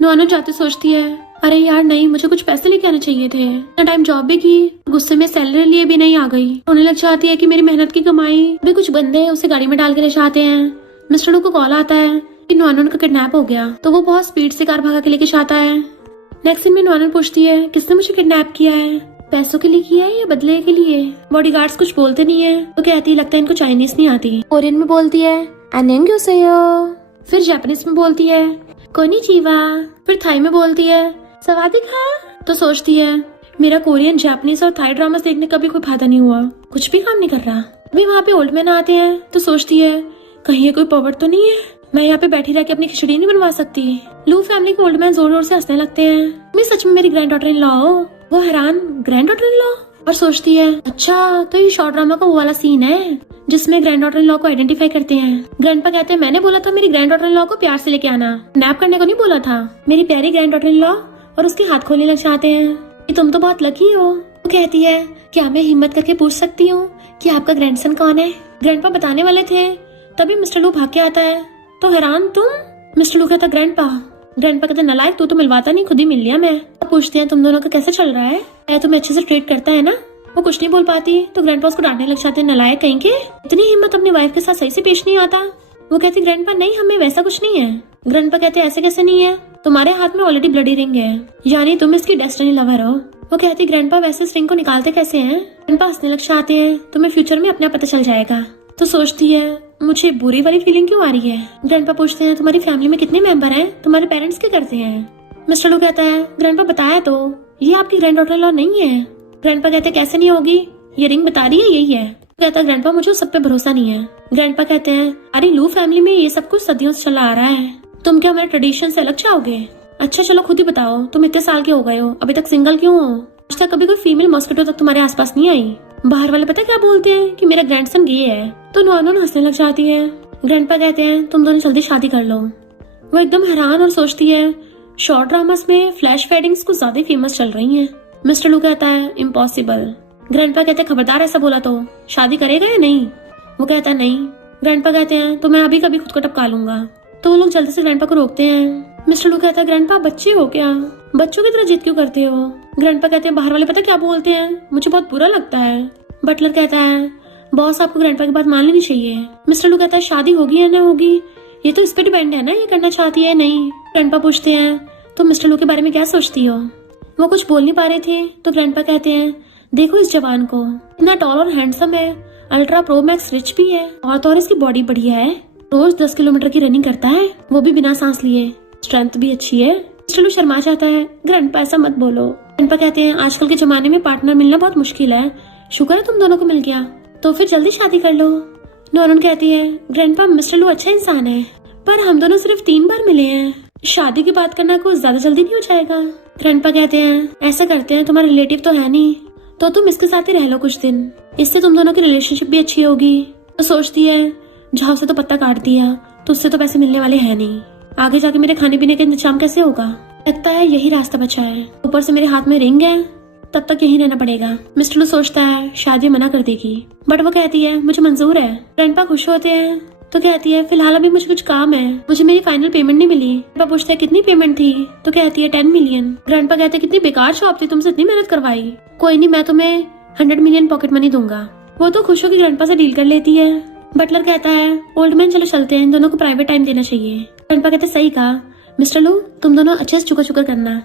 नोआनो जाते सोचती है अरे यार नहीं, मुझे कुछ पैसे लेके आने चाहिए थे, इतना टाइम जॉब भी की, गुस्से में सैलरी लिए भी नहीं आ गई। होने लग जाती है कि मेरी मेहनत की कमाई भी कुछ बंदे उसे गाड़ी में डाल के ले जाते हैं। मिस्टर लो को कॉल आता है कि नोआनो का किडनैप हो गया, तो वो बहुत स्पीड से कार भगा के लेके जाता है। नेक्स्ट सीन में नोआनो पूछती है किसने मुझे किडनैप किया है, पैसों के लिए किया है या बदले के लिए? बॉडीगार्ड्स कुछ बोलते नहीं है। तो कहती है लगता है इनको चाइनीज नहीं आती। कोरियन में बोलती है अन्यंग्योसेयो। फिर जापानीज में बोलती है कोनिचिवा। फिर थाई में बोलती है सवादिका। तो सोचती है मेरा कोरियन, जापानीज और थाई ड्रामास देखने का भी कोई फायदा नहीं हुआ, कुछ भी काम नहीं कर रहा। अभी वहाँ पे ओल्ड मैन आते हैं तो सोचती है कहीं ये कोई पॉवर्ट तो नहीं है, मैं यहाँ पे बैठी रह के अपनी खिचड़ी नहीं बनवा सकती। लू फैमिली के ओल्ड मैन जोर जोर से हंसने लगते हैं। मैं सच में मेरी ग्रैंड डॉटर इन लॉ हो? वो हैरान ग्रैंड डॉटर इन लॉ? और सोचती है अच्छा तो ये शॉर्ट ड्रामा का वो वाला सीन है जिसमें ग्रैंड डॉटर इन लॉ को आइडेंटिफाई करते हैं। ग्रैंडपा कहते हैं मैंने बोला था मेरी ग्रैंड डॉटर इन लॉ को प्यार से लेके आना, नैप करने को नहीं बोला था। मेरी प्यारी ग्रैंड डॉटर इन लॉ, और उसके हाथ खोलने लग जाते हैं कि तुम तो बहुत लकी हो। वो कहती है क्या मैं हिम्मत करके पूछ सकती हूँ कि आपका ग्रैंडसन कौन है? ग्रैंडपा बताने वाले थे तभी मिस्टर लू भाग के आता है। तो हैरान तुम? मिस्टर लू कहता ग्रैंडपा। ग्रैंडपा कहते नालायक तू तो मिलवाता नहीं, खुद ही मिल लिया मैं। पूछते हैं तुम दोनों का कैसा चल रहा है, तुम्हें अच्छे से ट्रीट करता है ना? वो कुछ नहीं बोल पाती तो ग्रैंडपा उसको डांटने लग जाते हैं नालायक कहीं के, इतनी हिम्मत अपनी वाइफ के साथ सही से पेश नहीं आता। वो कहती ग्रैंडपा नहीं हमें वैसा कुछ नहीं है। ग्रैंडपा कहते ऐसे कैसे नहीं है, तुम्हारे हाथ में ऑलरेडी ब्लडी रिंग है, यानी तुम इसकी डेस्टिनी लवर हो। वो कहती ग्रैंडपा वैसे इस रिंग को निकालते कैसे हैं? ग्रैंडपा हंसने लग जाते हैं तुम्हें फ्यूचर में अपना पता चल जाएगा। तो सोचती है मुझे बुरी वाली फीलिंग क्यों आ रही है। ग्रैंडपा पूछते हैं तुम्हारी फैमिली में कितने मेंबर हैं, तुम्हारे पेरेंट्स क्या करते हैं? मिस्टर लू कहता है ग्रैंडपा बताया तो ये आपकी ग्रैंड डॉटर लॉ नहीं है। ग्रैंडपा कहते कैसे नहीं होगी, ये रिंग बता रही है यही है। कहता ग्रैंडपा मुझे सब पे भरोसा नहीं है। ग्रैंडपा कहते हैं अरे लू फैमिली में ये सब कुछ सदियों से चला आ रहा है, तुम क्या हमारे ट्रेडिशन से अलग जाओगे? अच्छा चलो खुद ही बताओ तुम इतने साल के हो गए हो अभी तक सिंगल क्यों हो? आज तक कभी कोई फीमेल मॉस्किटो तक तुम्हारे आसपास नहीं आई? बाहर वाले पता क्या बोलते हैं कि मेरा ग्रैंडसन गे है। तो नोआनो हंसने लग जाती है। ग्रैंडपा कहते हैं तुम दोनों जल्दी शादी कर लो। वो एकदम हैरान और सोचती है शॉर्ट ड्रामास में फ्लैश वेडिंग्स कुछ ज्यादा फेमस चल रही हैं। मिस्टर लू कहता है इम्पॉसिबल। ग्रैंडपा कहते हैं खबरदार ऐसा बोला तो शादी करेगा या नहीं? वो कहता है नहीं। ग्रैंडपा कहते हैं तो मैं अभी कभी खुद को टपका लूंगा। तो वो लोग जल्दी से ग्रैंडपा को रोकते हैं। मिस्टर लू कहता है ग्रैंडपा बच्चे हो क्या, बच्चों की तरह जिद क्यों करते हो? ग्रैंडपा कहते हैं बाहर वाले पता क्या बोलते हैं, मुझे बहुत बुरा लगता है। बटलर कहता है बॉस आपको ग्रैंडपा की बात मान लेनी चाहिए। मिस्टर लू कहता है शादी होगी या ना होगी ये तो इस पे डिपेंड है ना, ये करना चाहती है नहीं। ग्रैंडपा पूछते हैं तो मिस्टर लू के बारे में क्या सोचती हो? वो कुछ बोल नहीं पा रहे थे तो ग्रैंडपा कहते हैं देखो इस जवान को, इतना टॉल और हैंडसम है, अल्ट्रा प्रो मैक्स रिच भी है, और इसकी बॉडी बढ़िया है, रोज 10 किलोमीटर की रनिंग करता है वो भी बिना सांस लिए, स्ट्रेंथ भी अच्छी है। मिस्टर लू शर्मा जाता है। ग्रैंडपा ऐसा मत बोलो। ग्रैंडपा कहते हैं आजकल के जमाने में पार्टनर मिलना बहुत मुश्किल है, शुक्र है तुम दोनों को मिल गया। तो फिर जल्दी शादी कर लो। नॉनन कहती है, ग्रैंडपा मिस्टर लू अच्छा इंसान है, पर हम दोनों सिर्फ 3 बार मिले हैं, शादी की बात करना कुछ ज्यादा जल्दी नहीं हो जाएगा। ग्रैंडपा कहते हैं, ऐसा करते हैं, तुम्हारा रिलेटिव तो है नहीं, तो तुम इसके साथ ही रह लो कुछ दिन, इससे तुम दोनों की रिलेशनशिप भी अच्छी होगी। तो सोचती है, झाव से तो पत्ता काट दिया, तो उससे तो पैसे मिलने वाले हैं नहीं, आगे जाके मेरे खाने पीने का इंतजाम कैसे होगा। लगता है यही रास्ता बचा है, ऊपर से मेरे हाथ में रिंग है, तब तक यही रहना पड़ेगा। मिस्टर लू सोचता है शादी मना कर देगी, बट वो कहती है मुझे मंजूर है। ग्रैंडपा खुश होते हैं तो कहती है, फिलहाल अभी मुझे कुछ काम है, मुझे मेरी फाइनल पेमेंट नहीं मिली। ग्रैंडपा पूछते हैं कितनी पेमेंट थी, तो कहती है 10 मिलियन। ग्रैंडपा कहते हैं कितनी बेकार शॉप थी, तुमसे इतनी मेहनत करवाई, कोई नहीं मैं तुम्हें 100 मिलियन पॉकेट मनी दूंगा। वो तो खुश होकर ग्रैंडपा से डील कर लेती है। बटलर कहता है, ओल्ड मैन चलो चलते हैं, इन दोनों को प्राइवेट टाइम देना चाहिए। ग्रैंडपा कहते सही कहा मिस्टर लू, तुम दोनों अच्छे से चुका चुका करना,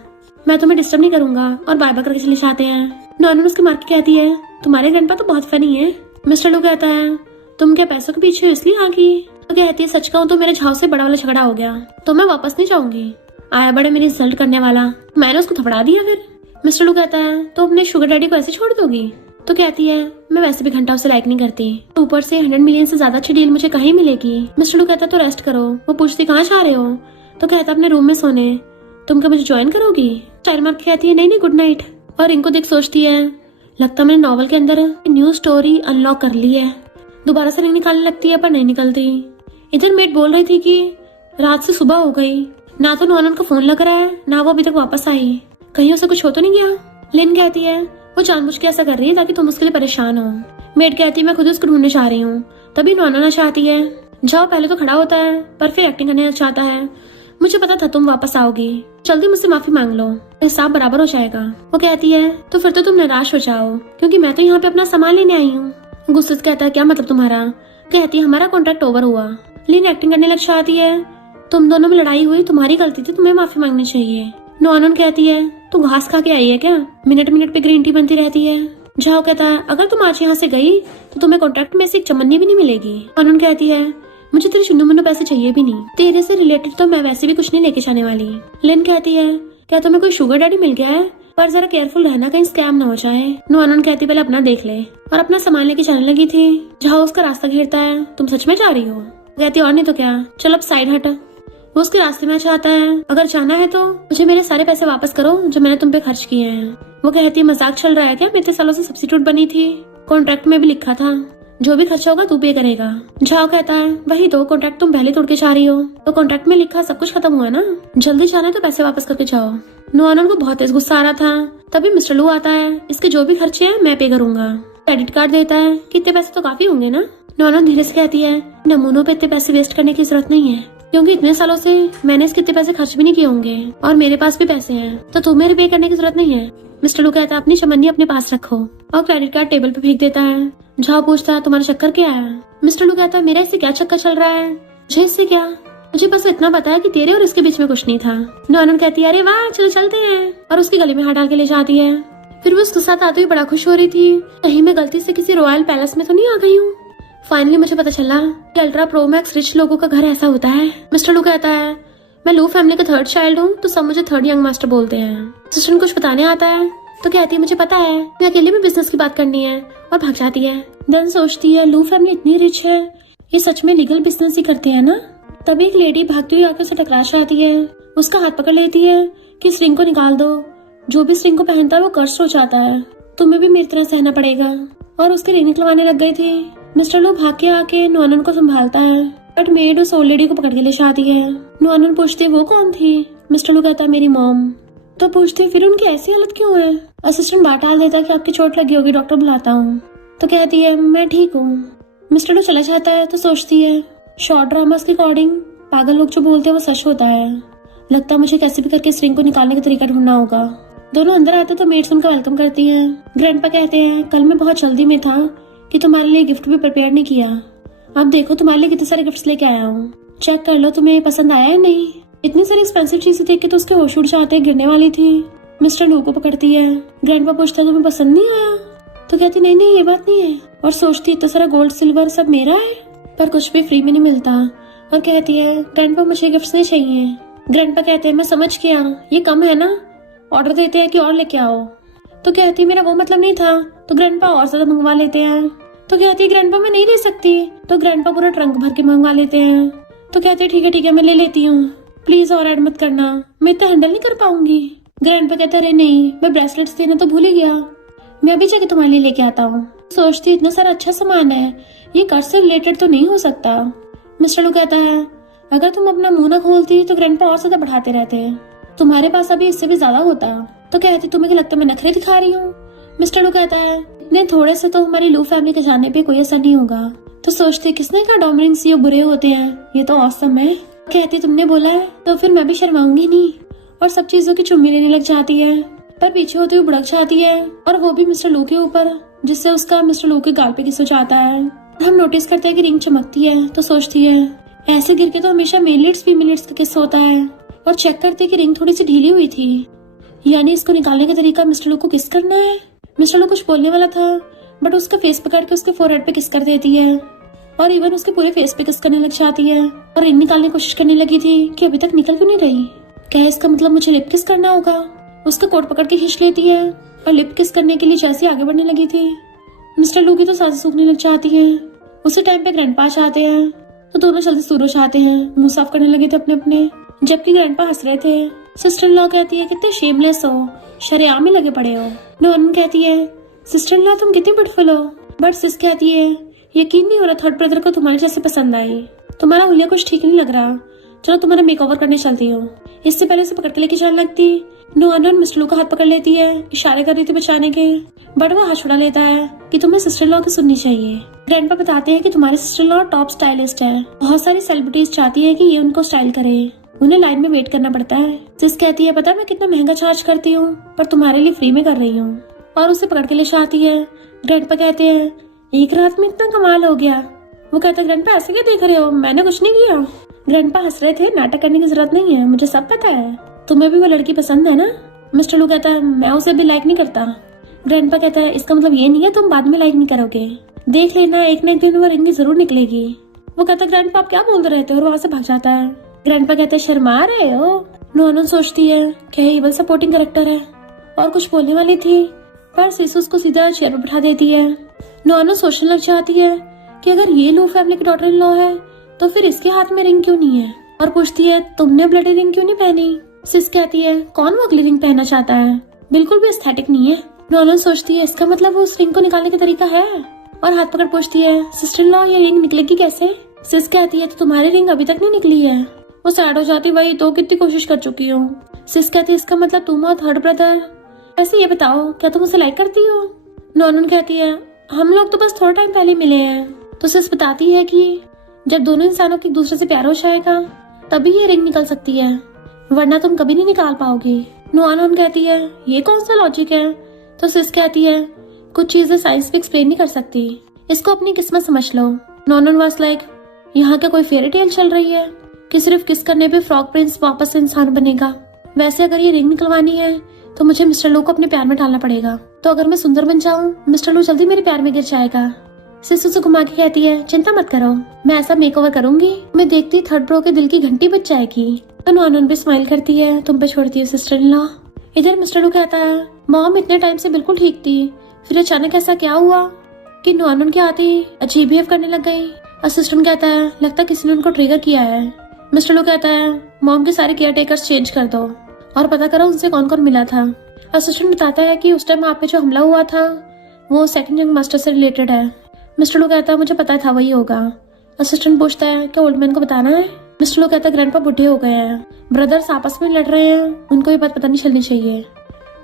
मैं तुम्हें डिस्टर्ब नहीं करूंगा, और बाय बाय करके चले जाते हैं। नॉनन उसकी मार के कहती है, तुम्हारे ग्रैंडपा तो बहुत फनी है। मिस्टर लू कहता है, तुम क्या पैसों के पीछे हो इसलिए आ गई। तो कहती है, सच कहूं तो मेरे झाव से बड़ा वाला झगड़ा हो गया, तो मैं वापस नहीं जाऊंगी, आया बड़े मेरी इंसल्ट करने वाला, मैंने उसको थपड़ा दिया। फिर मिस्टर लू कहता है, तो अपने शुगर डैडी को ऐसे छोड़ दोगी। तो कहती है, मैं वैसे भी घंटा उसे लाइक नहीं करती, ऊपर से 100 मिलियन से ज्यादा अच्छी डील मुझे कहीं मिलेगी। मिस्टर लू कहता है, तो रेस्ट करो। वो पूछती कहाँ जा रहे हो, तो कहता अपने रूम में सोने, तुम क्या मुझे ज्वाइन करोगी। चाइल्ड कहती है, नहीं नहीं गुड नाइट। और इनको देख सोचती है, लगता मैंने नॉवल के अंदर न्यू स्टोरी अनलॉक कर ली है। दोबारा से रिंग निकालने लगती है, पर नहीं निकलती। इधर मेट बोल रही थी कि रात से सुबह हो गई, ना तो नॉनन का फोन लग रहा है, ना वो अभी तक वापस आई, कहीं उसे कुछ हो तो नहीं गया। लिन कहती है, वो जानबूझ के ऐसा कर रही है ताकि तुम उसके लिए परेशान हो। मेट कहती है, मैं खुद उसको ढूंढने जा रही हूँ। तभी नॉनन चाहती है, जाओ। पहले तो खड़ा होता है, पर फिर एक्टिंग करने चाहता है, मुझे पता था तुम वापस आओगी, जल्दी मुझसे माफी मांग लो, हिसाब बराबर हो जाएगा। वो कहती है, तो फिर तो तुम निराश हो जाओ, क्योंकि मैं तो यहाँ पे अपना सामान लेने आई हूँ। गुस्से से कहता है, क्या मतलब तुम्हारा। कहती है, हमारा कॉन्ट्रैक्ट ओवर हुआ। लिन एक्टिंग करने लग जाती है, तुम दोनों में लड़ाई हुई, तुम्हारी गलती थी, तुम्हें माफी मांगनी चाहिए। नॉनन कहती है, तू घास खा के आई है क्या, मिनट मिनट पे ग्रीन टी बनती रहती है। झाओ कहता है, अगर तुम आज यहाँ से गई तो तुम्हें कॉन्ट्रैक्ट में से एक चमन्नी भी नहीं मिलेगी। नॉनन कहती है, मुझे तेरे चुन्नू मुन्नू पैसे चाहिए भी नहीं, तेरे से रिलेटेड तो मैं वैसे भी कुछ नहीं लेके जाने वाली। लिन कहती है, क्या तुम्हें कोई शुगर डैडी मिल गया है, पर जरा केयरफुल रहना, कहीं स्कैम ना हो जाए। नॉनन कहती, पहले अपना देख ले, और अपना सामान लेके जाने लगी थी। झाओ उसका रास्ता घेरता है, तुम सच में जा रही हो। कहती, और नहीं तो क्या, चल अब साइड हट। वो उसके रास्ते में चाहता है, अगर जाना है तो मुझे मेरे सारे पैसे वापस करो जो मैंने तुम पे खर्च किए हैं। वो कहती है, मजाक चल रहा है क्या, मैं इतने सालों से सब्स्टिट्यूट बनी थी, कॉन्ट्रैक्ट में भी लिखा था जो भी खर्चा होगा तू पे करेगा। झाओ कहता है, वही तो कॉन्ट्रैक्ट तुम पहले तोड़ के जा रही हो, तो कॉन्ट्रैक्ट में लिखा सब कुछ खत्म हुआ ना, जल्दी जाना है तो पैसे वापस करके जाओ। नॉनन को बहुत तेज गुस्सा आ रहा था। तभी मिस्टर लू आता है, इसके जो भी खर्चे हैं मैं पे करूंगा। क्रेडिट कार्ड देता है, कितने पैसे तो काफी होंगे ना। नॉनन धीरे से कहती है, नमूनों पे इतने पैसे वेस्ट करने की जरूरत नहीं है, क्योंकि इतने सालों से मैंने इसके इतने पैसे खर्च भी नहीं किए होंगे, और मेरे पास भी पैसे हैं, तो तुम्हें पे करने की जरूरत नहीं है। मिस्टर लू कहता है, अपनी चमन्नी अपने पास रखो, और क्रेडिट कार्ड टेबल पे फेंक देता है। झाओ पूछता है, तुम्हारा चक्कर क्या है। मिस्टर लू कहता है, मेरा इससे क्या चक्कर चल रहा है, मुझे इससे क्या, मुझे बस इतना पता है कि तेरे और इसके बीच में कुछ नहीं था। नॉनन कहती है, अरे वाह चलो चलते हैं, और उसकी गले में हाथ डाल के ले जाती है। फिर वो उसके साथ आते हुए बड़ा खुश हो रही थी, कहीं मैं गलती से किसी रॉयल पैलेस में तो नहीं आ गई हूँ। फाइनली मुझे पता चला कि अल्ट्रा प्रो मैक्स रिच लोगों का घर ऐसा होता है। मिस्टर लू कहता है, मैं लू फैमिली का 3rd चाइल्ड हूँ, तो सब मुझे 3rd यंग मास्टर बोलते हैं। सिस्टर कुछ बताने आता है तो कहती है, मुझे पता है, मैं अकेले में बिजनेस की बात करनी है, और भाग जाती है। देन सोचती है, लू फैमिली इतनी रिच है, ये सच में लीगल बिजनेस ही करते हैं ना। तभी एक लेडी भागती हुई आकर उसे टकरा जाती है, उसका हाथ पकड़ लेती है कि इस रिंग को निकाल दो, जो भी इस रिंग को पहनता है वो कर्स हो जाता है, तुम्हें भी मेरी तरह सहना पड़ेगा। और उसकी रिंग निकलवाने लग गई थी। मिस्टर लू भाग के आके नॉनन को संभालता है, बट मेड उस ओल्ड लेडी को पकड़ के ले जाती है। नॉनन पूछती है, वो कौन थी। मिस्टर लू कहता है, मेरी मॉम। तो पूछती है, फिर उनकी ऐसी हालत क्यों है। असिस्टेंट बात डाल देता है कि आपकी चोट लगी होगी, डॉक्टर बुलाता हूँ। तो कहती है, मैं ठीक हूँ। मिस्टर लू चला जाता है तो सोचती है, शॉर्ट ड्रामास के अकॉर्डिंग पागल लोग जो बोलते हैं वो सच होता है, लगता है मुझे कैसे भी करके इस रिंग को निकालने का तरीका ढूंढना होगा। दोनों अंदर आते तो मेड्स उनका वेलकम करती हैं। ग्रैंडपा कहते हैं, कल मैं बहुत जल्दी में था कि तुम्हारे लिए गिफ्ट भी प्रिपेयर नहीं किया, अब देखो तुम्हारे लिए कितने सारे गिफ्ट्स लेके आया हूँ, चेक कर लो तुम्हें पसंद आया है नहीं। इतनी सारी एक्सपेंसिव चीजें देख के तो उसके होश उड़ जाते, गिरने वाली थी। मिस्टर लू को पकड़ती है। ग्रैंडपा पूछता है, तुम्हें पसंद नहीं आया। तो कहती, नहीं नहीं ये बात नहीं है, और सोचती इतना सारा गोल्ड सिल्वर सब मेरा है, पर कुछ भी फ्री में नहीं मिलता। और कहती है, ग्रैंडपा मुझे गिफ्ट्स नहीं चाहिए। ग्रैंडपा कहते हैं, मैं समझ गया, ये कम है ना, ऑर्डर देते हैं कि और लेके आओ। तो कहती है, मेरा वो मतलब नहीं था। तो ग्रैंडपा और ज्यादा मंगवा लेते हैं। तो कहती है ग्रैंडपा मैं नहीं ले सकती। तो ग्रैंडपा पूरा ट्रंक भर के मंगवा लेते हैं। तो कहते हैं ठीक है मैं ले लेती हूँ, प्लीज और ऐड मत करना, मैं इतना हैंडल नहीं कर पाऊंगी। ग्रैंडपा कहता है अरे नहीं, मैं ब्रेसलेट्स देना तो भूल ही गया, मैं अभी जाके तुम्हारे लिए लेके आता हूँ। सोचती इतना सारा अच्छा सामान है, ये कर्ज से रिलेटेड तो नहीं हो सकता। मिस्टर लू कहता है अगर तुम अपना मुंह ना खोलती तो ग्रैंडपा और ज्यादा बढ़ाते रहते, तुम्हारे पास अभी इससे भी ज्यादा होता। तो कहती तुम्हें क्या लगता है मैं नखरे दिखा रही हूँ। मिस्टर लू कहता है इतने थोड़े से तो हमारी लू फैमिली के जाने पे कोई असर नहीं होगा। तो सोचती किसने कहा डोमिनिक सीईओ बुरे होते हैं, ये तो औसम है। कहती तुमने बोला है तो फिर मैं भी शर्माऊंगी नहीं, और सब चीजों की चुम्मी लेने लग जाती है, पर पीछे होते हुए बुड़क जाती है, और वो भी मिस्टर लू के ऊपर, जिससे उसका मिस्टर लू के गाल पे किस हो जाता है। हम नोटिस करते हैं कि रिंग चमकती है। तो सोचती है ऐसे गिर के तो हमेशा मेल लीड्स फीमेल लीड्स का किस होता है, और चेक करते कि रिंग थोड़ी सी ढीली हुई थी, यानी इसको निकालने का तरीका मिस्टर लू को किस करना है। मिस्टर लू कुछ बोलने वाला था बट उसका फेस पकड़ के उसके फोरहेड पे किस कर देती है, और इवन उसके पूरे फेस पे किस करने लग जाती है, और रिंग निकालने की कोशिश करने लगी थी कि अभी तक निकल क्यों नहीं रही। क्या इसका मतलब मुझे लिप किस करना होगा। उसका कोट पकड़ के खींच लेती है, और लिप किस करने के लिए जैसे आगे बढ़ने लगी थी, मिस्टर लू की तो सांसें सूखने लग जाती है। उसी टाइम पे ग्रैंडपा आते हैं, तो दोनों जल्दी सूरज आते हैं, मुंह साफ करने लगे थे अपने अपने, जबकि ग्रैंडपा हंस रहे थे। सिस्टर इन लॉ कहती है कितने शेमलेस हो, शरेआम ही लगे पड़े हो। नॉर्मन कहती है सिस्टर इन लॉ तुम कितनी ब्यूटीफुल हो, बट सिस कहती है यकीन नहीं हो रहा थर्ड ब्रदर को तुम्हारे जैसे पसंद आई, तुम्हारा हुलिया कुछ ठीक नहीं लग रहा, चलो तुम्हारा मेकओवर करने चलती हूँ। इससे पहले से पकड़ के लेके जाने लगती, नॉर्मन मिस्टर लू का हाथ पकड़ लेती है, इशारे कर रही थी बचाने के, बट वो हाथ छुड़ा लेता है कि तुम्हें सिस्टर लॉ की सुननी चाहिए। ग्रैंडपा बताते हैं कि तुम्हारे सिस्टर लॉ टॉप स्टाइलिस्ट है, बहुत सारी सेलिब्रिटीज चाहती है कि ये उनको स्टाइल करे, उन्हें लाइन में वेट करना पड़ता है। सिस कहती है पता मैं कितना महंगा चार्ज करती हूँ, पर तुम्हारे लिए फ्री में कर रही हूँ, और उसे पकड़ के ले जाती है। ग्रैंडपा कहते हैं एक रात में इतना कमाल हो गया। वो कहता है ग्रैंडपा ऐसे क्या देख रहे हो, मैंने कुछ नहीं किया। ग्रैंडपा हंस रहे थे, नाटक करने की जरूरत नहीं है, मुझे सब पता है, तुम्हें भी वो लड़की पसंद है ना। मिस्टर लू कहता है मैं उसे भी लाइक नहीं करता। ग्रैंडपा कहता है इसका मतलब ये नहीं है तुम बाद में लाइक नहीं करोगे, देख लेना एक ना एक दिन वो रिंग जरूर निकलेगी। वो कहता है ग्रैंडपा आप क्या बोलते रहते हो, और वहाँ से भाग जाता है। ग्रैंडपा कहते हैं शर्मा रहे हो। नॉनन सोचती है कि इवल सपोर्टिंग कैरेक्टर है, और कुछ बोलने वाली थी, पर सिस उसको सीधा चेयर पर बैठा देती है। नॉनन सोचने लग जाती है कि अगर ये लू फैमिली की डॉटर इन लॉ है तो फिर इसके हाथ में रिंग क्यों नहीं है, और पूछती है तुमने ब्लडी रिंग क्यों नहीं पहनी। सिस कहती है कौन वो अगली रिंग पहनना चाहता है, बिल्कुल भी एस्थेटिक नहीं है। नॉनन सोचती है इसका मतलब उस रिंग को निकालने का तरीका है, और हाथ पकड़ पूछती है सिस्टर इन लॉ ये रिंग निकलेगी कैसे। सिस कहती है तो तुम्हारी रिंग अभी तक नहीं निकली है। वो सैड हो जाती, वही तो कितनी कोशिश कर चुकी हूँ। सिस कहती है इसका मतलब तुम और थर्ड ब्रदर, ऐसे ये बताओ क्या तुम उसे लाइक करती हो। नॉनन कहती है हम लोग तो बस थोड़ा टाइम पहले मिले हैं। तो सिस बताती है कि जब दोनों इंसानों की एक दूसरे से प्यार हो जाएगा तभी ये रिंग निकल सकती है, वरना तुम कभी नहीं निकाल पाओगी। नॉनन कहती है ये कौन सा लॉजिक है। तो सिस कहती है कुछ चीजें साइंस भी एक्सप्लेन नहीं कर सकती, इसको अपनी किस्मत समझ लो। नॉनन वाज लाइक यहाँ क्या कोई फेरी टेल चल रही है कि सिर्फ किस करने पे फ्रॉग प्रिंस वापस इंसान बनेगा। वैसे अगर ये रिंग निकलवानी है तो मुझे मिस्टर लू को अपने प्यार में डालना पड़ेगा, तो अगर मैं सुंदर बन जाऊं मिस्टर लू जल्दी मेरे प्यार में गिर जाएगा। सिस उसे घुमा के कहती है चिंता मत करो, मैं ऐसा मेकओवर करूंगी, मैं देखती थर्ड ब्रो के दिल की घंटी बज जाएगी। तो नॉनन भी स्माइल करती है, तुम पे छोड़ती है सिस्टर इन लॉ। इधर मिस्टर लू कहता है मॉम इतने टाइम से बिल्कुल ठीक थी, फिर अचानक ऐसा क्या हुआ कि नॉनन के आते ही अजीब बिहेव करने लग गई। असिस्टेंट कहता है लगता किसी ने उनको ट्रिगर किया है। मिस्टर लू कहता है मॉम के सारे केयर टेकर्स चेंज कर दो और पता करो उनसे कौन कौन मिला था। असिस्टेंट बताता है कि उस टाइम आप पे जो हमला हुआ था वो सेकंड यंग मास्टर से रिलेटेड है। मिस्टर लू कहता है मुझे पता था वही होगा। असिस्टेंट पूछता है क्या ओल्ड मैन को बताना है। मिस्टर लू कहता है ग्रैंडपा बुढ़े हो गए हैं, ब्रदर्स आपस में लड़ रहे हैं, उनको ये बात पता नहीं चलनी चाहिए।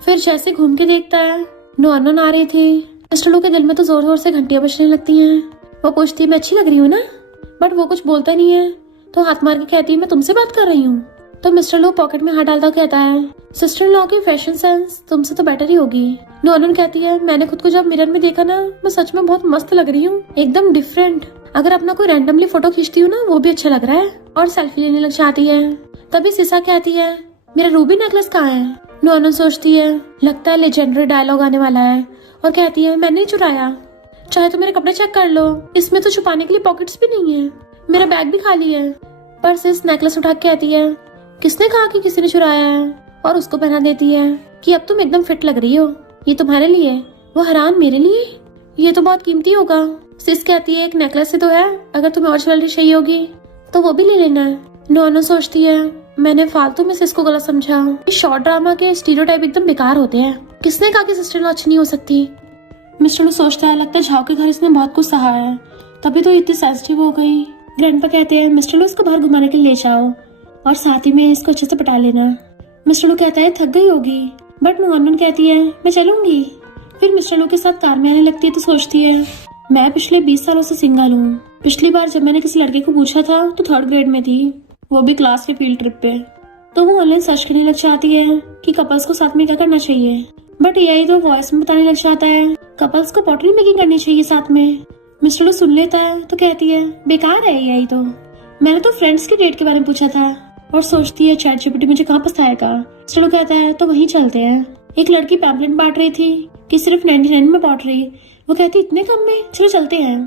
फिर जैसे घूम के देखता है नॉनन आ रही थी। मिस्टर लू के दिल में तो जोर जोर से घंटियां बजने लगती हैं। वो पूछती है मैं अच्छी लग रही हूँ ना, बट वो कुछ बोलता नहीं है, तो हाथ मार के कहती है मैं तुमसे बात कर रही हूँ। तो मिस्टर लू पॉकेट में हाथ डालता कहता है सिस्टर इन लॉ की फैशन सेंस तुमसे तो बेटर ही होगी। नॉनन कहती है मैंने खुद को जब मिरर में देखा ना, मैं सच में बहुत मस्त लग रही हूँ, एकदम डिफरेंट। अगर अपना कोई रैंडमली फोटो खींचती हूँ ना वो भी अच्छा लग रहा है, और सेल्फी लेने लग जाती है। तभी सिसा कहती है मेरा रूबी नेकलेस कहाँ है। नॉनन सोचती है लगता है लेजेंडरी डायलॉग आने वाला है, और कहती है मैंने नहीं चुराया, चाहे तो मेरे कपड़े चेक कर लो, इसमें तो छुपाने के लिए पॉकेट्स भी नहीं है, मेरा बैग भी खाली है। पर सिस नेकलेस उठा के कहती है किसने कहा कि किसी ने चुराया है, और उसको पहना देती है कि अब तुम एकदम फिट लग रही हो, ये तुम्हारे लिए, वो हैरान मेरे लिए। ये तो बहुत कीमती होगा। सिस कहती है एक नेकलेस से तो है, अगर तुम्हें और ज्वेलरी चाहिए होगी तो वो भी ले लेना है। नॉनो सोचती है मैंने फालतू में सिस को गलत समझा। इस शॉर्ट ड्रामा के स्टीरियोटाइप एकदम बेकार होते हैं। किसने कहा कि सिस्टर लॉ अच्छी नहीं हो सकती। मिस्टर लू सोचता है लगता है झाओ के घर इसने बहुत कुछ सहा है, तभी तो इतनी सेंसिटिव हो गई। ग्रैंडपा कहते हैं मिस्टर लू इसको बाहर घुमाने के लिए ले जाओ और साथ ही में इसको अच्छे से पटा लेना। मिस्टर लू कहता है थक गई होगी, बट नॉनन कहती है मैं चलूंगी। फिर मिस्टर लू के साथ कार में आने लगती है तो सोचती है मैं पिछले 20 सालों से सिंगल हूँ। पिछली बार जब मैंने किसी लड़के को पूछा था तो 3rd ग्रेड में थी, वो भी क्लास के फील्ड ट्रिप पे। तो वो ऑनलाइन सर्च करने लग जाती है कि कपल्स को साथ में क्या करना चाहिए, बट यही तो वॉइस में बताने लग जाता है कपल्स को पॉटरी मेकिंग करनी चाहिए साथ में। मिस्टर लू सुन लेता है तो कहती है बेकार है यही तो, मैंने तो फ्रेंड्स के डेट के बारे में पूछा था। और सोचती है चैट जीपीटी मुझे कहाँ फंसाएगा। मिस्टर लू कहता है तो वहीं चलते हैं। एक लड़की पैम्पलेट बांट रही थी कि सिर्फ 99 में पॉटरी, वो कहती इतने कम में, चलो चलते हैं।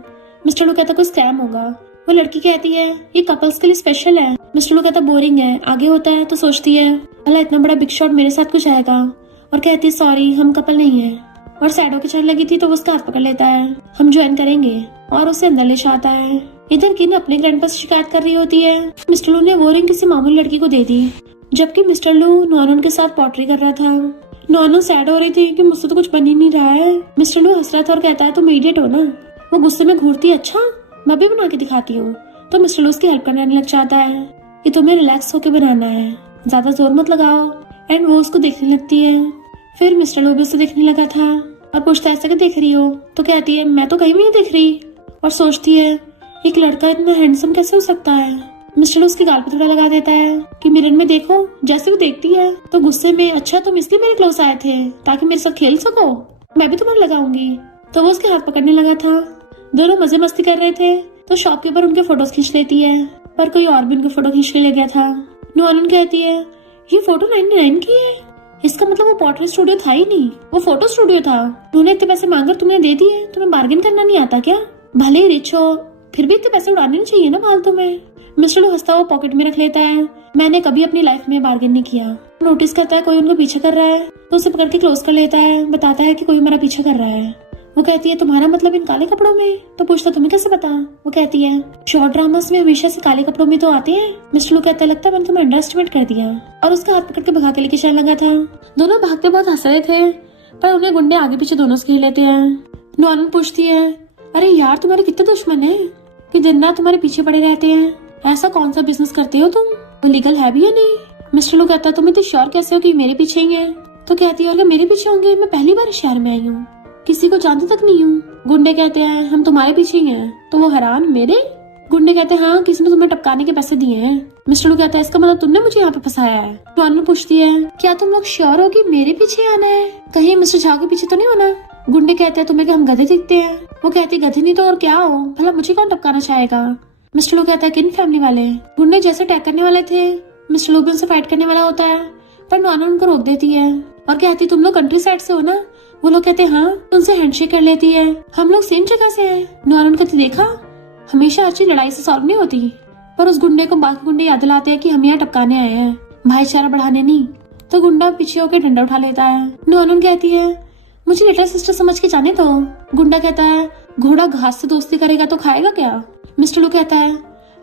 मिस्टर लू कहता कोई स्कैम होगा। वो लड़की कहती है ये कपल्स के लिए स्पेशल है। मिस्टर लू कहता बोरिंग है, आगे होता है। तो सोचती है अल्लाह इतना बड़ा बिग शॉट मेरे साथ कुछ आएगा, और कहती है सॉरी हम कपल नहीं है। और सैडो के चलने लगी थी तो वो उसका हाथ पकड़ लेता है, हम ज्वाइन करेंगे, और उसे अंदर ले जाता है। इधर किन अपने ग्रैंडपा से शिकायत कर रही होती है मिस्टर लू ने वो रिंग किसी मामूली लड़की को दे दी, जबकि मिस्टर लू नॉनन के साथ पॉटरी कर रहा था। नॉनन सैड हो रही थी कि मुझसे तो कुछ बन ही नहीं रहा है। मिस्टर लू हंस रहा था और कहता है तुम इडियट हो ना। वो गुस्से में घूरती है अच्छा मैं भी बना के दिखाती हूँ। तो मिस्टर लू उसकी हेल्प करने लग जाता है कि तुम्हें रिलैक्स होकर बनाना है, ज्यादा जोर मत लगाओ। एंड वो उसको देखने लगती है। फिर मिस्टर लू भी उसे देखने लगा था और पूछता है ऐसा क्या देख रही हो। तो कहती है मैं तो कहीं भी नहीं देख रही। और सोचती है एक लड़का इतना हैंडसम कैसे हो सकता है। मिस्टर लू उसके गाल पे थोड़ा लगा देता है कि मिरर में देखो। जैसे वो देखती है तो गुस्से में अच्छा तुम इसलिए मेरे क्लोज आए थे ताकि मेरे साथ खेल सको, मैं भी तुम्हें लगाऊंगी। तो वो उसके हाथ पकड़ने लगा था। दोनों मजे मस्ती कर रहे थे तो शॉपकीपर उनके फोटोज खींच लेती है, पर कोई और भी उनके फोटो खींच के ले गया था। नॉनन कहती है ये फोटो 99 की है, इसका मतलब वो पॉटरी स्टूडियो था ही नहीं, वो फोटो स्टूडियो था। तूने इतने पैसे मांगकर तुमने दे दिए, तुम्हें बार्गेन करना नहीं आता क्या। भले ही रिच हो फिर भी इतने पैसे उड़ाने नहीं चाहिए ना फालतू में। मिस्टर लू हंसता हुआ पॉकेट में रख लेता है, मैंने कभी अपनी लाइफ में बार्गेन नहीं किया। नोटिस करता है कोई उनको पीछे कर रहा है तो उसे पकड़ के क्लोज कर लेता है, बताता है कि कोई मेरा पीछा कर रहा है। वो कहती है तुम्हारा मतलब इन काले कपड़ों में। तो पूछता तुम्हें कैसे पता। वो कहती है शॉर्ट ड्रामास में हमेशा से काले कपड़ों में तो आते हैं। मिस्टर लू कहता है लगता है मैंने तुम्हें अंडर एस्टिमेट कर दिया, और उसका हाथ पकड़ के भगा के लेके चलने लगा था। दोनों भागते बहुत हंस रहे थे पर उन्हें गुंडे आगे पीछे दोनों से घेर लेते हैं। नॉनन पूछती है अरे यार तुम्हारे कितने दुश्मन है कि दिन रात तुम्हारे पीछे पड़े रहते हैं, ऐसा कौन सा बिजनेस करते हो तुम, वो लीगल है भी या नहीं। मिस्टर लू कहता है तुम इतनी श्योर कैसे हो कि मेरे पीछे ही है। तो कहती है अगर मेरे पीछे होंगे, मैं पहली बार शहर में आई हूँ, किसी को जानती तक नहीं हूँ। गुंडे कहते हैं हम तुम्हारे पीछे ही हैं। तो वो हैरान मेरे। गुंडे कहते हैं हाँ किसी ने तुम्हें टपकाने के पैसे दिए हैं। मिस्टर लू कहता है इसका मतलब तुमने मुझे यहाँ पे फंसाया है। नॉनन पूछती है क्या तुम लोग श्योर हो कि मेरे पीछे आना है, कहीं मिस्टर झा के पीछे तो नहीं होना। गुंडे कहते हैं तुम्हें कि हम गधे दिखते हैं। वो कहती है गधे नहीं तो और क्या हो, भला मुझे कौन टपकाना चाहेगा। मिस्टर लू कहता है किन फैमिली वाले। गुंडे जैसे अटैक करने वाले थे मिस्टर लू भी उनसे फाइट करने वाला होता है, पर नॉनन उनको रोक देती है और कहती तुम लोग कंट्री साइड से हो ना। वो लोग कहते हैं हाँ, उनसे हैंडशेक कर लेती है, हम लोग सेम जगह से हैं। नॉनन कहती देखा हमेशा अच्छी लड़ाई से सॉल्व नहीं होती। पर उस गुंडे को बाकी गुंडे याद दिलाते हैं कि हम यहाँ टपकाने आए हैं, भाईचारा बढ़ाने नहीं। तो गुंडा पीछे होकर डंडा उठा लेता है। नॉनन कहती है मुझे लिटिल सिस्टर समझ के जाने दो। गुंडा कहता है घोड़ा घास से दोस्ती करेगा तो खाएगा क्या। मिस्टर लू कहता है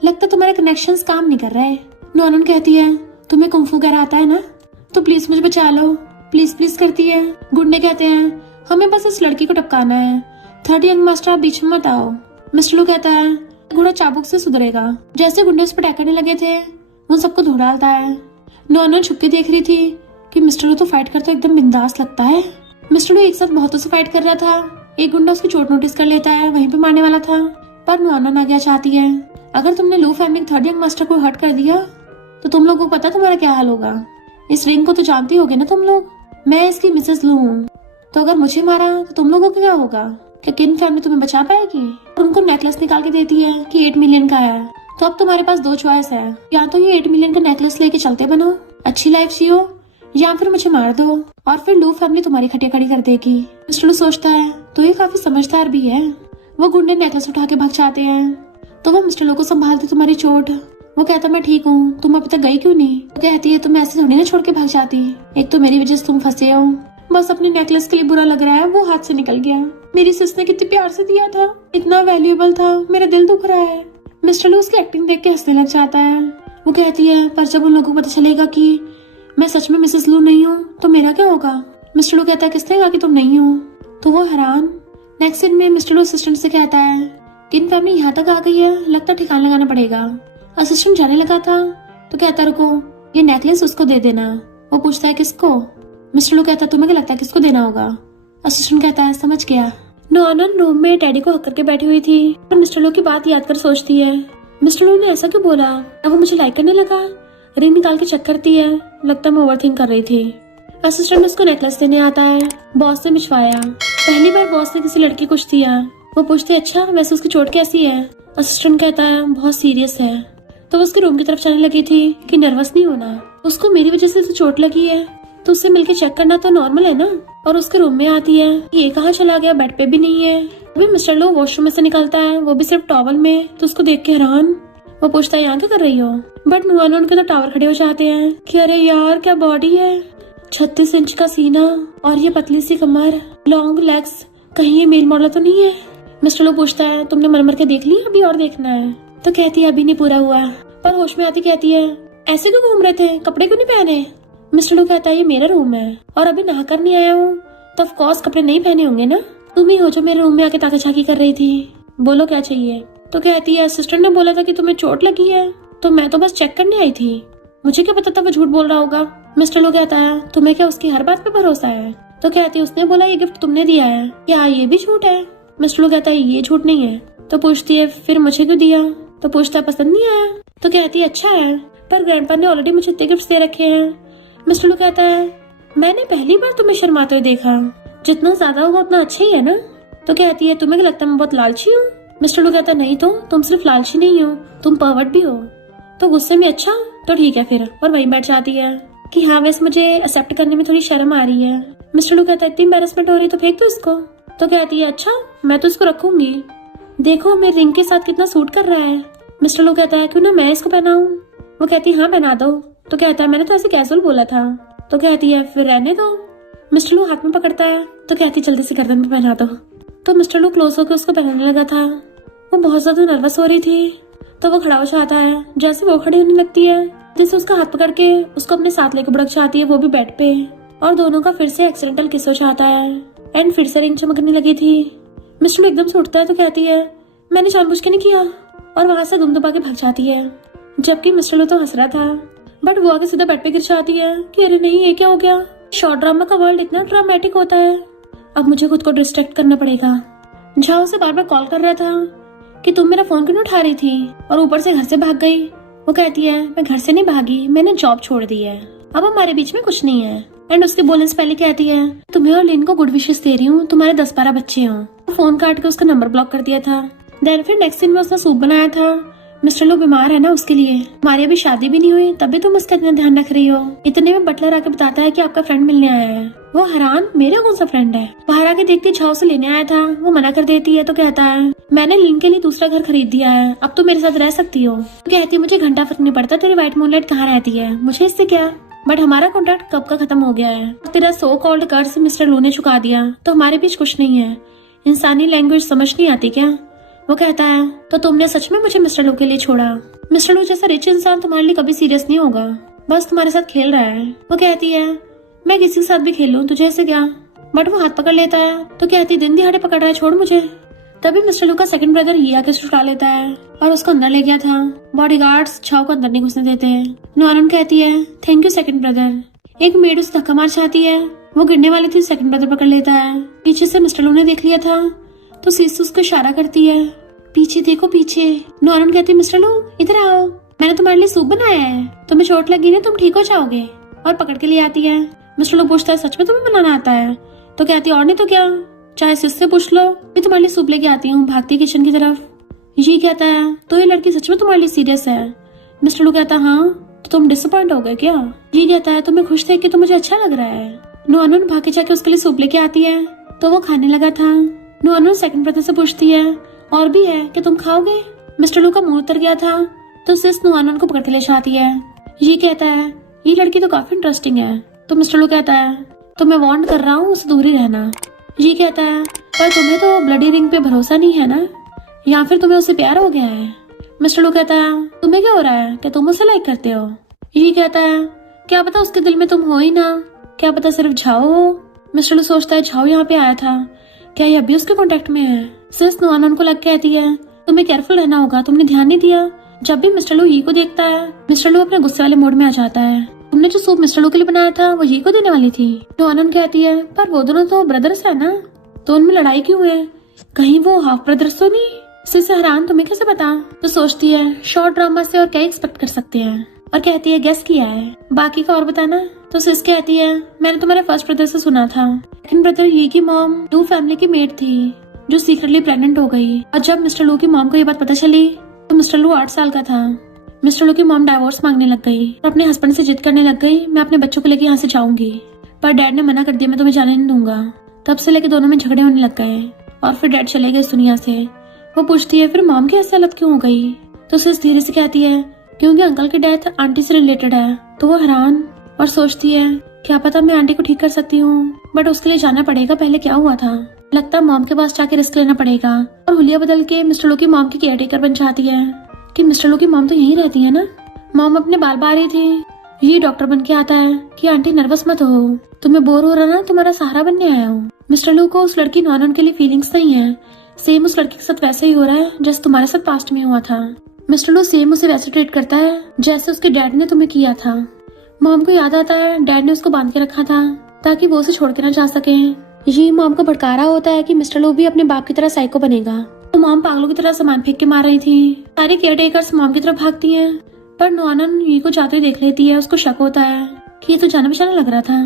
लगता तुम्हारे कनेक्शंस काम नहीं कर रहे। नॉनन कहती है तुम्हें कुंफू वगैरह आता है ना, तो प्लीज मुझे बचा लो, प्लीज प्लीज करती है। गुंडे कहते हैं हमें बस इस लड़की को टपकाना है, 3rd यंग मास्टर आप बीच में मत आओ। मिस्टर लू कहता है घोड़ा चाबुक से सुधरेगा। जैसे गुंडे उस पर अटैक करने लगे थे वो सबको धो डालता है। नॉनन छुप के देख रही थी कि मिस्टर लू तो फाइट करते एकदम बिंदास लगता है। मिस्टर लू एक साथ बहुतों से फाइट कर रहा था। एक गुंडा उसकी चोट नोटिस कर लेता है, वहीं पे मारने वाला था, पर नॉनन आ गया चाहती है अगर तुमने लू फैमिली 3rd यंग मास्टर को हर्ट कर दिया तो तुम लोगों को पता तुम्हारा क्या हाल होगा। इस रिंग को तो जानती होगे ना तुम लोग, मैं इसकी मिसेस लू हूँ, तो अगर मुझे मारा तो तुम लोगों को क्या होगा। क्या किन फैमिली तुम्हें बचा पाएगी। और उनको नेकलेस निकाल के देती है कि 8 मिलियन का है। तो अब तुम्हारे पास 2 चॉइस है, या तो ये 8 मिलियन का नेकलेस लेके चलते बनो, अच्छी लाइफ जियो, या फिर मुझे मार दो और फिर लू फैमिली तुम्हारी खटिया खड़ी कर देगी। मिस्टर लू सोचता है तो ये काफी समझदार भी है। वो गुंडे नेकलेस उठा के भाग जाते हैं तो वो मिस्टर लू को संभालती तुम्हारी चोट। वो कहता मैं ठीक हूँ, तुम अभी तक गई क्यों नहीं। वो कहती है तुम ऐसे थोड़ी ना छोड़ के भाग जाती, एक तो मेरी वजह से तुम फंसे हो, बस अपने नेकलेस के लिए बुरा लग रहा है, वो हाथ से निकल गया। मेरी सिस ने कितने प्यार से दिया था, इतना वैल्यूएबल था, मेरा दिल दुख रहा है। मिस्टर लू उसकी एक्टिंग देख के हंसने लग जाता है। वो कहती है, पर जब उन लोगों को पता चलेगा कि मैं सच में मिसेस लू नहीं हूँ तो मेरा क्या होगा? मिस्टर लू कहता है, किसने कहा कि तुम नहीं हो? तो वो हैरान। नेक्स्ट सीन में मिस्टर लू असिस्टेंट से कहता है कि इन फैमिली यहाँ तक आ गई है, लगता ठिकाना लगाना पड़ेगा। असिस्टेंट जाने लगा था तो कहता, रुको, ये नेकलेस उसको दे देना। वो पूछता है, किसको? मिस्टर लू कहता है, तुम्हें क्या लगता है किसको देना होगा? असिस्टेंट कहता है, समझ गया। नॉनन रूम में डैडी को हक करके बैठी हुई थी और मिस्टर लू की बात याद कर सोचती है, मिस्टर लू ने ऐसा क्यों बोला? अब वो मुझे लाइक करने लगा। रिंग निकाल के चेक करती है, लगता मैं ओवरथिंक कर रही थी। असिस्टेंट उसको नेकलेस देने आता है। बॉस ने भिजवाया। पहली बार बॉस ने किसी लड़की को कुछ दिया। वो पूछती है, अच्छा वैसे उसकी चोट कैसी है? असिस्टेंट कहता है, बहुत सीरियस है। तो वो उसके रूम की तरफ चलने लगी थी कि नर्वस नहीं होना, उसको मेरी वजह से तो चोट लगी है, तो उससे मिलके चेक करना तो नॉर्मल है ना। और उसके रूम में आती है, ये कहाँ चला गया, बेड पे भी नहीं है। अभी मिस्टर लो वॉशरूम में से निकलता है, वो भी सिर्फ टॉवल में। तो उसको देख के हैरान। वो पूछता है, यहाँ क्या कर रही हो? बट नुआन उनके तो टावर खड़े हो जाते हैं कि अरे यार क्या बॉडी है, 36 इंच का सीना और ये पतली सी कमर, लॉन्ग लेग्स, कहीं ये मेल मॉडल तो नहीं है? मिस्टर लो पूछता है, तुमने मर के देख ली, अभी और देखना है? तो कहती है, अभी नहीं पूरा हुआ। पर होश में आती कहती है, ऐसे क्यों घूम रहे थे, कपड़े क्यों नहीं पहने? मिस्टर लू कहता है, ये मेरा रूम है और अभी नहा कर नहीं आया हूँ, तो ऑफ कोर्स कपड़े नहीं पहने होंगे ना। तुम ही हो जो मेरे रूम में आके ताकाझाकी कर रही थी, बोलो क्या चाहिए? तो कहती है, असिस्टेंट ने बोला था कि तुम्हें चोट लगी है, तो मैं तो बस चेक करने आई थी, मुझे क्या पता था वो झूठ बोल रहा होगा। मिस्टर लू कहता है, तुम्हें क्या उसकी हर बात पे भरोसा है? तो कहती है, उसने बोला ये गिफ्ट तुमने दिया है, क्या ये भी झूठ है? मिस्टर लू कहता है, ये झूठ नहीं है। तो पूछती है, फिर मुझे क्यों दिया? तो पूछता है, पसंद नहीं आया? तो कहती है, अच्छा है, पर ग्रैंडपा ने ऑलरेडी मुझे इतने गिफ्ट दे रखे हैं। मिस्टर लू कहता है, मैंने पहली बार तुम्हें शर्माते हुए देखा, जितना ज्यादा होगा उतना अच्छा ही है ना। तो कहती है, तुम्हें क्या लगता है मैं बहुत लालची हूँ? मिस्टर लू कहता है, नहीं तो तुम सिर्फ लालची नहीं हो, तुम पर्वर्ट भी हो। तो गुस्से में, अच्छा तो ठीक है फिर, और वहीं बैठ जाती है कि हाँ वैसे मुझे एक्सेप्ट करने में थोड़ी शर्म आ रही है। मिस्टर लू कहता है, इतनी एम्बैरेसमेंट हो रही तो फेंक दो इसको। तो कहती है, अच्छा मैं तो इसको रखूंगी, देखो मेरे रिंग के साथ कितना सूट कर रहा है। मिस्टर लू कहता है, क्यों ना मैं इसको पहनाऊं? वो कहती है, हाँ पहना दो। तो कहता है, मैंने तो ऐसे कैजुअल बोला था। तो कहती है, फिर रहने दो। मिस्टर लू हाथ में पकड़ता है तो कहती है, जल्दी से गर्दन पे पहना दो। तो मिस्टर लू क्लोज होकर उसको पहनाने लगा था। वो बहुत ज्यादा नर्वस हो रही थी, तो वो खड़ा हो जाता है। जैसे वो खड़ी होने लगती है, जैसे उसका हाथ पकड़ के उसको अपने साथ लेकर बुड़क जाती है, वो भी बेड पे, और दोनों का फिर से एक्सीडेंटल किस हो जाता है एंड फिर से रिंग चमकने लगी थी। मिस्टर लू एकदम से उठता है तो कहती है, मैंने जानबूझ के नहीं किया, और वहां से दुम दबा के भाग जाती है। जबकि मिस्टर लू तो हंस रहा था, बट वो आगे सीधा बेड पे गिर जाती है कि अरे नहीं ये क्या हो गया। शॉर्ट ड्रामा का वर्ल्ड इतना ड्रामेटिक होता है, अब मुझे खुद को डिस्ट्रैक्ट करना पड़ेगा। झाओ से बार बार कॉल कर रहा था कि तुम मेरा फोन क्यों नहीं उठा रही थी, और ऊपर से घर से भाग गई। वो कहती है, मैं घर से नहीं भागी, मैंने जॉब छोड़ दी है, अब हमारे बीच में कुछ नहीं है। एंड उसके बोलने से पहले कहती है, तुम्हें और लिन को गुड विशेस दे रही हूँ, तुम्हारे 10-12 बच्चे हो। फोन काट के उसका नंबर ब्लॉक कर दिया था। देन फिर नेक्स्ट दिन में उसने सूप बनाया था। मिस्टर लो बीमार है ना, उसके लिए। हमारी अभी शादी भी नहीं हुई, तभी तुम उसका इतना ध्यान रख रही हो। इतने में बटलर आके बताता है कि आपका फ्रेंड मिलने आया है। वो हैरान, मेरा कौन सा फ्रेंड है? बाहर आके देखती झाओ से लेने आया था, वो मना कर देती है तो कहता है, मैंने लिन के लिए दूसरा घर खरीद दिया है, अब तो मेरे साथ रह सकती हो। तो कहती है, मुझे घंटा फर्क नहीं पड़ता तेरी व्हाइट मूनलाइट कहाँ रहती है, मुझे इससे क्या, बट हमारा कॉन्ट्रैक्ट कब का खत्म हो गया है, तेरा सो कॉल्ड कर्ज मिस्टर लो ने चुका दिया, तो हमारे बीच कुछ नहीं है। इंसानी लैंग्वेज समझ नहीं आती क्या? वो कहता है, तो तुमने सच में मुझे मिस्टर लो के लिए छोड़ा? मिस्टर लो जैसा रिच इंसान तुम्हारे लिए कभी सीरियस नहीं होगा, बस तुम्हारे साथ खेल रहा है। वो कहती है, मैं किसी के साथ भी खेलूं, तुझे ऐसे क्या? बट वो हाथ पकड़ लेता है तो कहती, दिन दिहाड़े पकड़ रहा है, छोड़ मुझे। तभी मिस्टर लू का सेकंड ब्रदर ही आके छुड़ा लेता है और उसको अंदर ले गया था। बॉडीगार्ड्स झाओ को अंदर नहीं घुसने देते। नॉनन कहती है, थैंक यू सेकंड ब्रदर। एक मेड उसे धक्का मार जाती है, वो गिरने वाली थी, सेकंड ब्रदर पकड़ लेता है। पीछे से मिस्टर लू ने देख लिया था तो सीस उसको इशारा करती है, पीछे देखो पीछे। नॉनन कहती है, मिस्टर लू इधर आओ, मैंने तुम्हारे लिए सूप बनाया है, तुम्हें चोट लगी ना, तुम ठीक हो जाओगे। और पकड़ के लिए आती है। मिस्टर लू पूछता है, सच में तुम्हें बनाना आता है? तो कहती है, और नहीं तो क्या, चाहे सिस से पूछ लो, मैं तुम्हारे लिए सूप लेके आती हूँ। भागती किचन की तरफ। ये कहता है, तो ये लड़की सच में तुम्हारे लिए सीरियस है? मिस्टर लू कहता है, हाँ, तो तुम डिसअपॉइंट हो गए क्या? ये कहता है, तुम्हें खुश देख के तो मुझे अच्छा लग रहा है। नॉनन भाग के जाके उसके लिए सूप लेके आती है तो वो खाने लगा था। नॉनन सेकंड ब्रदर से पूछती है, और भी है कि तुम खाओगे? मिस्टर लू का मुंह उतर गया था तो सिस नॉनन को पकड़ के ले जाती है। ये कहता है, ये लड़की तो काफी इंटरेस्टिंग है। तो मिस्टर लू कहता है, तो मैं वार्न कर रहा हूँ, उससे दूर ही रहना। ये कहता है, पर तुम्हें तो ब्लडी रिंग पे भरोसा नहीं है ना, या फिर तुम्हें उससे प्यार हो गया है? मिस्टर लू कहता है तुम्हें क्या हो रहा है, क्या तुम उसे लाइक करते हो? यही कहता है क्या पता उसके दिल में तुम हो ही ना, क्या पता सिर्फ झाओ हो। मिस्टर लू सोचता है झाओ यहाँ पे आया था, क्या ये अभी उसके कांटेक्ट में है? सिर्फ नॉन को लग कहती है तुम्हें केयरफुल रहना होगा, तुमने ध्यान नहीं दिया। जब भी मिस्टर लू ही को देखता है मिस्टर लू अपने गुस्से वाले मोड में आ जाता है। तुमने जो सूप मिस्टर लू के लिए बनाया था वो ही को देने वाली थी। नॉन कहती है पर वो दोनों तो ब्रदर्स है ना, तो उनमें लड़ाई क्यों है, कहीं वो हाफ ब्रदर्स तो नहीं? सिस हैरान तुम्हें कैसे पता? तो सोचती है शॉर्ट ड्रामा से और क्या एक्सपेक्ट कर सकते हैं, और कहती है गेस किया है, बाकी का और बताना। तो सिस कहती है मैंने तुम्हारे फर्स्ट ब्रदर से सुना था, लेकिन ब्रदर ही की मॉम लू फैमिली की मेड थी जो सीक्रेटली प्रेग्नेंट हो गई। और जब मिस्टर लू की मॉम को ये बात पता चली तो मिस्टर लू 8 साल का था। मिस्टर लू की मॉम डाइवोर्स मांगने लग गई और अपने हस्बैंड से जिद करने लग गई मैं अपने बच्चों को लेकर यहाँ से जाऊंगी, पर डैड ने मना कर दिया मैं तुम्हें जाने नहीं दूंगा। तब से लेके दोनों में झगड़े होने लग गए और फिर डैड चले गए इस दुनिया से। वो पूछती है फिर मॉम की ऐसी हालत क्यों हो गई? तो सिस धीरे से कहती है क्योंकि अंकल की डेथ आंटी से रिलेटेड है। तो वो हैरान और सोचती है क्या पता मैं आंटी को ठीक कर सकती हूँ, बट उसके लिए जाना पड़ेगा पहले क्या हुआ था। लगता मॉम के पास जाके रिस्क लेना पड़ेगा और हुलिया बदल के मिस्टर लू की मॉम की केयरटेकर बन जाती है कि मिस्टर लू की मॉम तो यहीं रहती है ना। मॉम अपने बाल बार रही थी, ये डॉक्टर बन के आता है कि आंटी नर्वस मत हो, तुम्हें बोर हो रहा ना, तुम्हारा सहारा बनने आया हूँ। मिस्टर लू को उस लड़की नॉन के लिए फीलिंग्स नहीं है, सेम उस लड़की के साथ वैसे ही हो रहा है जैसे तुम्हारे साथ पास्ट में हुआ था। मिस्टर लू सेम उसे वैसे ट्रीट करता है जैसे उसके डैड ने तुम्हें किया था। मॉम को याद आता है डैड ने उसको बांध के रखा था ताकि वो उसे छोड़ के ना जा सके। ये मॉम को भड़का रहा होता है कि मिस्टर लू भी अपने बाप की तरह साइको बनेगा। तो मॉम पागलों की तरह सामान फेंक के मार रही थी। सारी केयरटेकर्स मॉम की तरफ भागती हैं, पर नॉनन ये को जाते देख लेती है। उसको शक होता है कि ये तो जाना पहचाना लग रहा था।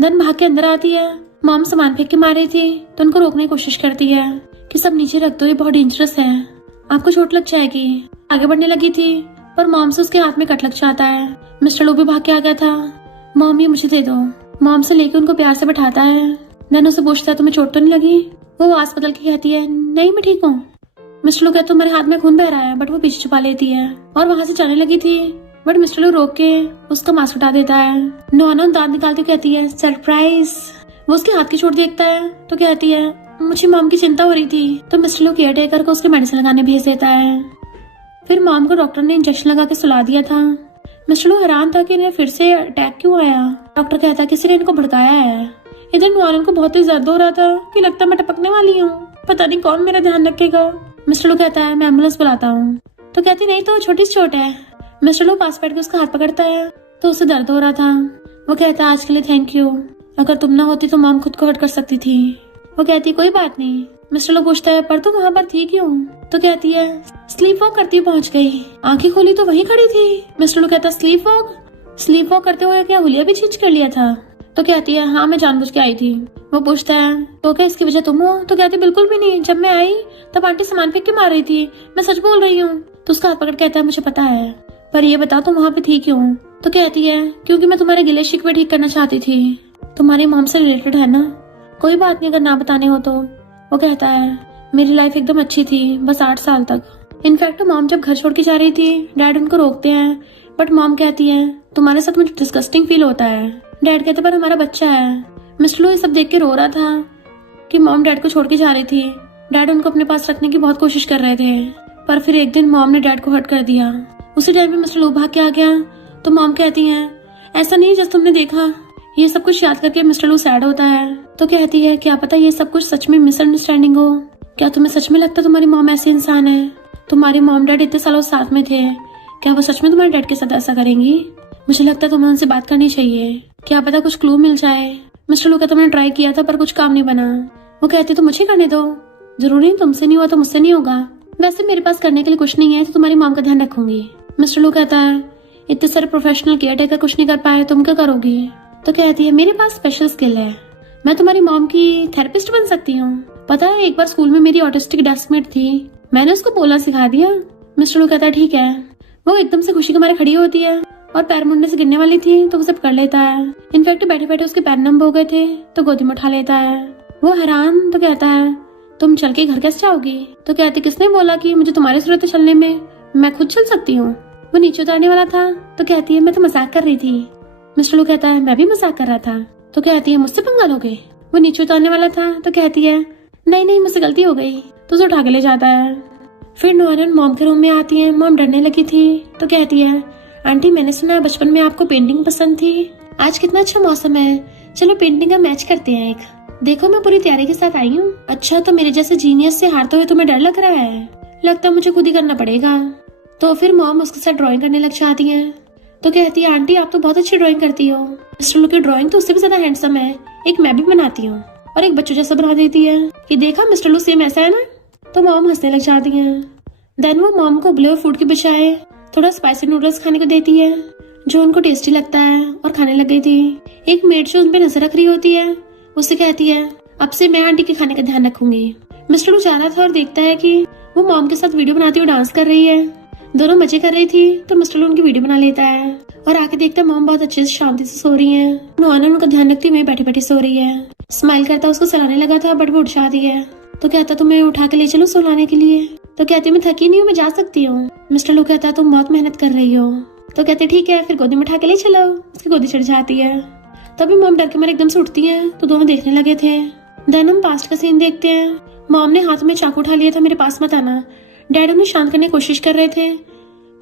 धन भाग के अंदर आती है, मॉम सामान फेंक के मार रही थी तो उनको रोकने की कोशिश करती है कि सब नीचे रख दो, ये बहुत डेंजरस है, आपको चोट लग जाएगी। आगे बढ़ने लगी थी पर मॉम से उसके हाथ में कट लग जाता है। मिस्टर लू भी भाग के आ गया था। मॉम ये मुझे दे दो। मॉम से लेके उनको प्यार से बैठाता है। धन उसे पूछता है तुम्हें चोट तो नहीं लगी? वो आवाज बदल के कहती है नहीं मैं ठीक हूँ। मिस्टर लू कहते तुम्हारे हाथ में खून बह रहा है, बट वो पीछे छुपा लेती है और वहाँ से जाने लगी थी, बट मिस्टर लू रोक के उसका मास्क उठा देता है। नॉना दांत निकालती कहती है सरप्राइज। वो उसके हाथ की चोट देखता है तो कहती है मुझे मॉम की चिंता हो रही थी। तो मिस्टर लू केयरटेकर को उसके मेडिसिन लगाने भेज देता है। फिर मॉम को डॉक्टर ने इंजेक्शन लगा के सुला दिया था। मिस्टर लू हैरान था कि इन्हें फिर से अटैक क्यों आया। डॉक्टर कहता है किसी ने इनको भड़काया है। इधर नॉन को बहुत ही दर्द हो रहा था कि लगता मैं टपकने वाली हूँ, पता नहीं कौन मेरा ध्यान रखेगा। मिस्टर लू कहता है मैं एम्बुलेंस बुलाता हूँ। तो कहती नहीं तो छोटी सी चोट है। मिस्टर लू पास बैठ के उसका हाथ पकड़ता है तो उसे दर्द हो रहा था। वो कहता है आज के लिए थैंक यू, अगर तुम ना होती तो मॉम खुद को हर्ट कर सकती थी। वो कहती कोई बात नहीं। मिस्टर लू पूछता है पर तुम वहाँ पर थी क्यों? तो कहती है स्लीप वॉक करती पहुँच गई, आंखें खोली तो वहीं खड़ी थी। मिस्टर लू कहता स्लीप वॉक करते हुए क्या हुलिया भी चेंज कर लिया था? तो कहती है हाँ मैं जानबूझ के आई थी। वो पूछता है तो क्या इसकी वजह तुम हो? तो कहती बिल्कुल भी नहीं, जब मैं आई तब आंटी सामान फेंक के मार रही थी, मैं सच बोल रही हूँ। तो उसका हाथ पकड़ कहता है मुझे पता है, पर ये बता तुम वहाँ पे थी क्यों? तो कहती है क्योंकि मैं तुम्हारे गिले शिकवे ठीक करना चाहती थी, तुम्हारी मॉम से रिलेटेड है ना। कोई बात नहीं अगर ना बताने हो तो। वो कहता है मेरी लाइफ एकदम अच्छी थी बस 8 साल तक। इनफैक्ट मॉम जब घर छोड़ के जा रही थी डैड उनको रोकते हैं, बट मॉम कहती है तुम्हारे साथ मुझे डिस्गस्टिंग फील होता है। डैड कहते पर हमारा बच्चा है। मिस्टर लू ये सब देख के रो रहा था कि मॉम डैड को छोड़ के जा रही थी। डैड उनको अपने पास रखने की बहुत कोशिश कर रहे थे, पर फिर एक दिन मॉम ने डैड को हर्ट कर दिया। उसी टाइम में मिस्टर लू भाग के आ गया। तो मॉम कहती है ऐसा नहीं जैसे तुमने देखा। ये सब कुछ याद करके मिस्टर लू सैड होता है। तो कहती है क्या पता ये सब कुछ सच में मिसअंडरस्टैंडिंग हो। क्या तुम्हें सच में लगता तुम्हारी मॉम ऐसी इंसान है? तुम्हारी मॉम डैड इतने सालों साथ में थे, क्या वो सच में तुम्हारे डैड के साथ ऐसा करेंगी? मुझे लगता है तुम्हें उनसे बात करनी चाहिए, क्या पता कुछ क्लू मिल जाए। मिस्टर लू कहता मैंने ट्राई किया था पर कुछ काम नहीं बना। वो कहते तो मुझे करने दो, जरूरी तुमसे नहीं हुआ तो मुझसे नहीं होगा। वैसे मेरे पास करने के लिए कुछ नहीं है तो तुम्हारी मॉम का ध्यान रखूंगी। मिस्टर लू कहता है इतने सारे प्रोफेशनल केयरटेकर कुछ नहीं कर पाए, तुम क्या करोगी? तो कहती है मेरे पास स्पेशल स्किल है, मैं तुम्हारी मॉम की थेरेपिस्ट बन सकती हूँ। पता है एक बार स्कूल में मेरी ऑटिस्टिक डेस्कमेट थी, मैंने उसको बोलना सिखा दिया। मिस्टर लू कहता है ठीक है। वो एकदम से खुशी के मारे खड़ी होती है और पैर मुड़ने से गिरने वाली थी तो उसे पकड़ लेता है। इनफैक्ट बैठे बैठे उसके पैर नम हो गए थे तो गोदी में उठा लेता है। वो हैरान तो कहता है तुम चल के घर कैसे जाओगी? तो कहती किसने बोला कि मुझे तुम्हारी जरूरत है चलने में, मैं खुद चल सकती हूँ। वो नीचे उतारने वाला था तो कहती है मैं तो मजाक कर रही थी। मिस्टर लू कहता है मैं भी मजाक कर रहा था। तो कहती है मुझसे पंगा लोगे? वो नीचे उतारने वाला था तो कहती है नहीं नहीं मुझसे गलती हो गई, तो उसे उठा के ले जाता है। फिर नॉनन मॉम के रूम में आती है। मॉम डरने लगी थी तो कहती है, आंटी मैंने सुना है बचपन में आपको पेंटिंग पसंद थी, आज कितना अच्छा मौसम है, चलो पेंटिंग का मैच करते हैं एक। देखो मैं पूरी तैयारी के साथ आई हूँ। अच्छा तो मेरे जैसे जीनियस से हारते हुए तुम्हें डर लग रहा है? लगता मुझे खुद ही करना पड़ेगा। तो फिर मॉम उसके साथ ड्राइंग करने लग जाती है। तो कहती है, आंटी आप तो बहुत अच्छी ड्राइंग करती हो, मिस्टर लू की ड्राइंग तो उससे भी ज्यादा हैंडसम है, एक मैं भी बनाती हूँ। और एक बच्चों जैसा बना देती है कि देखा मिस्टर लू सेम ऐसा है ना। तो मॉम हंसने लग जाती है। देन वो मॉम को उबले हुए फूड की बजाय थोड़ा स्पाइसी नूडल्स खाने को देती है, जो उनको टेस्टी लगता है, और खाने लग गई थी। एक मेड जो उन पे नजर रख रही होती है उससे कहती है, अब से मैं आंटी के खाने का ध्यान रखूंगी। मिस्टर लू जा रहा था और देखता है कि वो मॉम के साथ वीडियो बनाती हुई डांस कर रही है। दोनों मजे कर रही थी तो मिस्टर लू उनकी वीडियो बना लेता है और आके देखता है मॉम बहुत अच्छे से शांति से सो रही है। नॉनन उनका ध्यान रखती हुई बैठी बैठी सो रही है। स्माइल करता उसको सलाने लगा था बट वो उठ जाती है। तो कहता तुम्हें उठा के ले चलो सुलाने के लिए। तो कहती मैं थकी नहीं हूँ, मैं जा सकती हूँ। मिस्टर लू कहता तुम बहुत मेहनत कर रही हो। तो कहते ठीक है फिर गोदी में उठा के ले चलो। उसकी गोदी चढ़ जाती है। तभी मॉम डर के मारे एकदम से उठती है तो दोनों देखने लगे थे। देन हम पास्ट का सीन देखते हैं। मॉम ने हाथ में चाकू उठा लिया था, मेरे पास मत आना। डैड उन्हें शांत करने की कोशिश कर रहे थे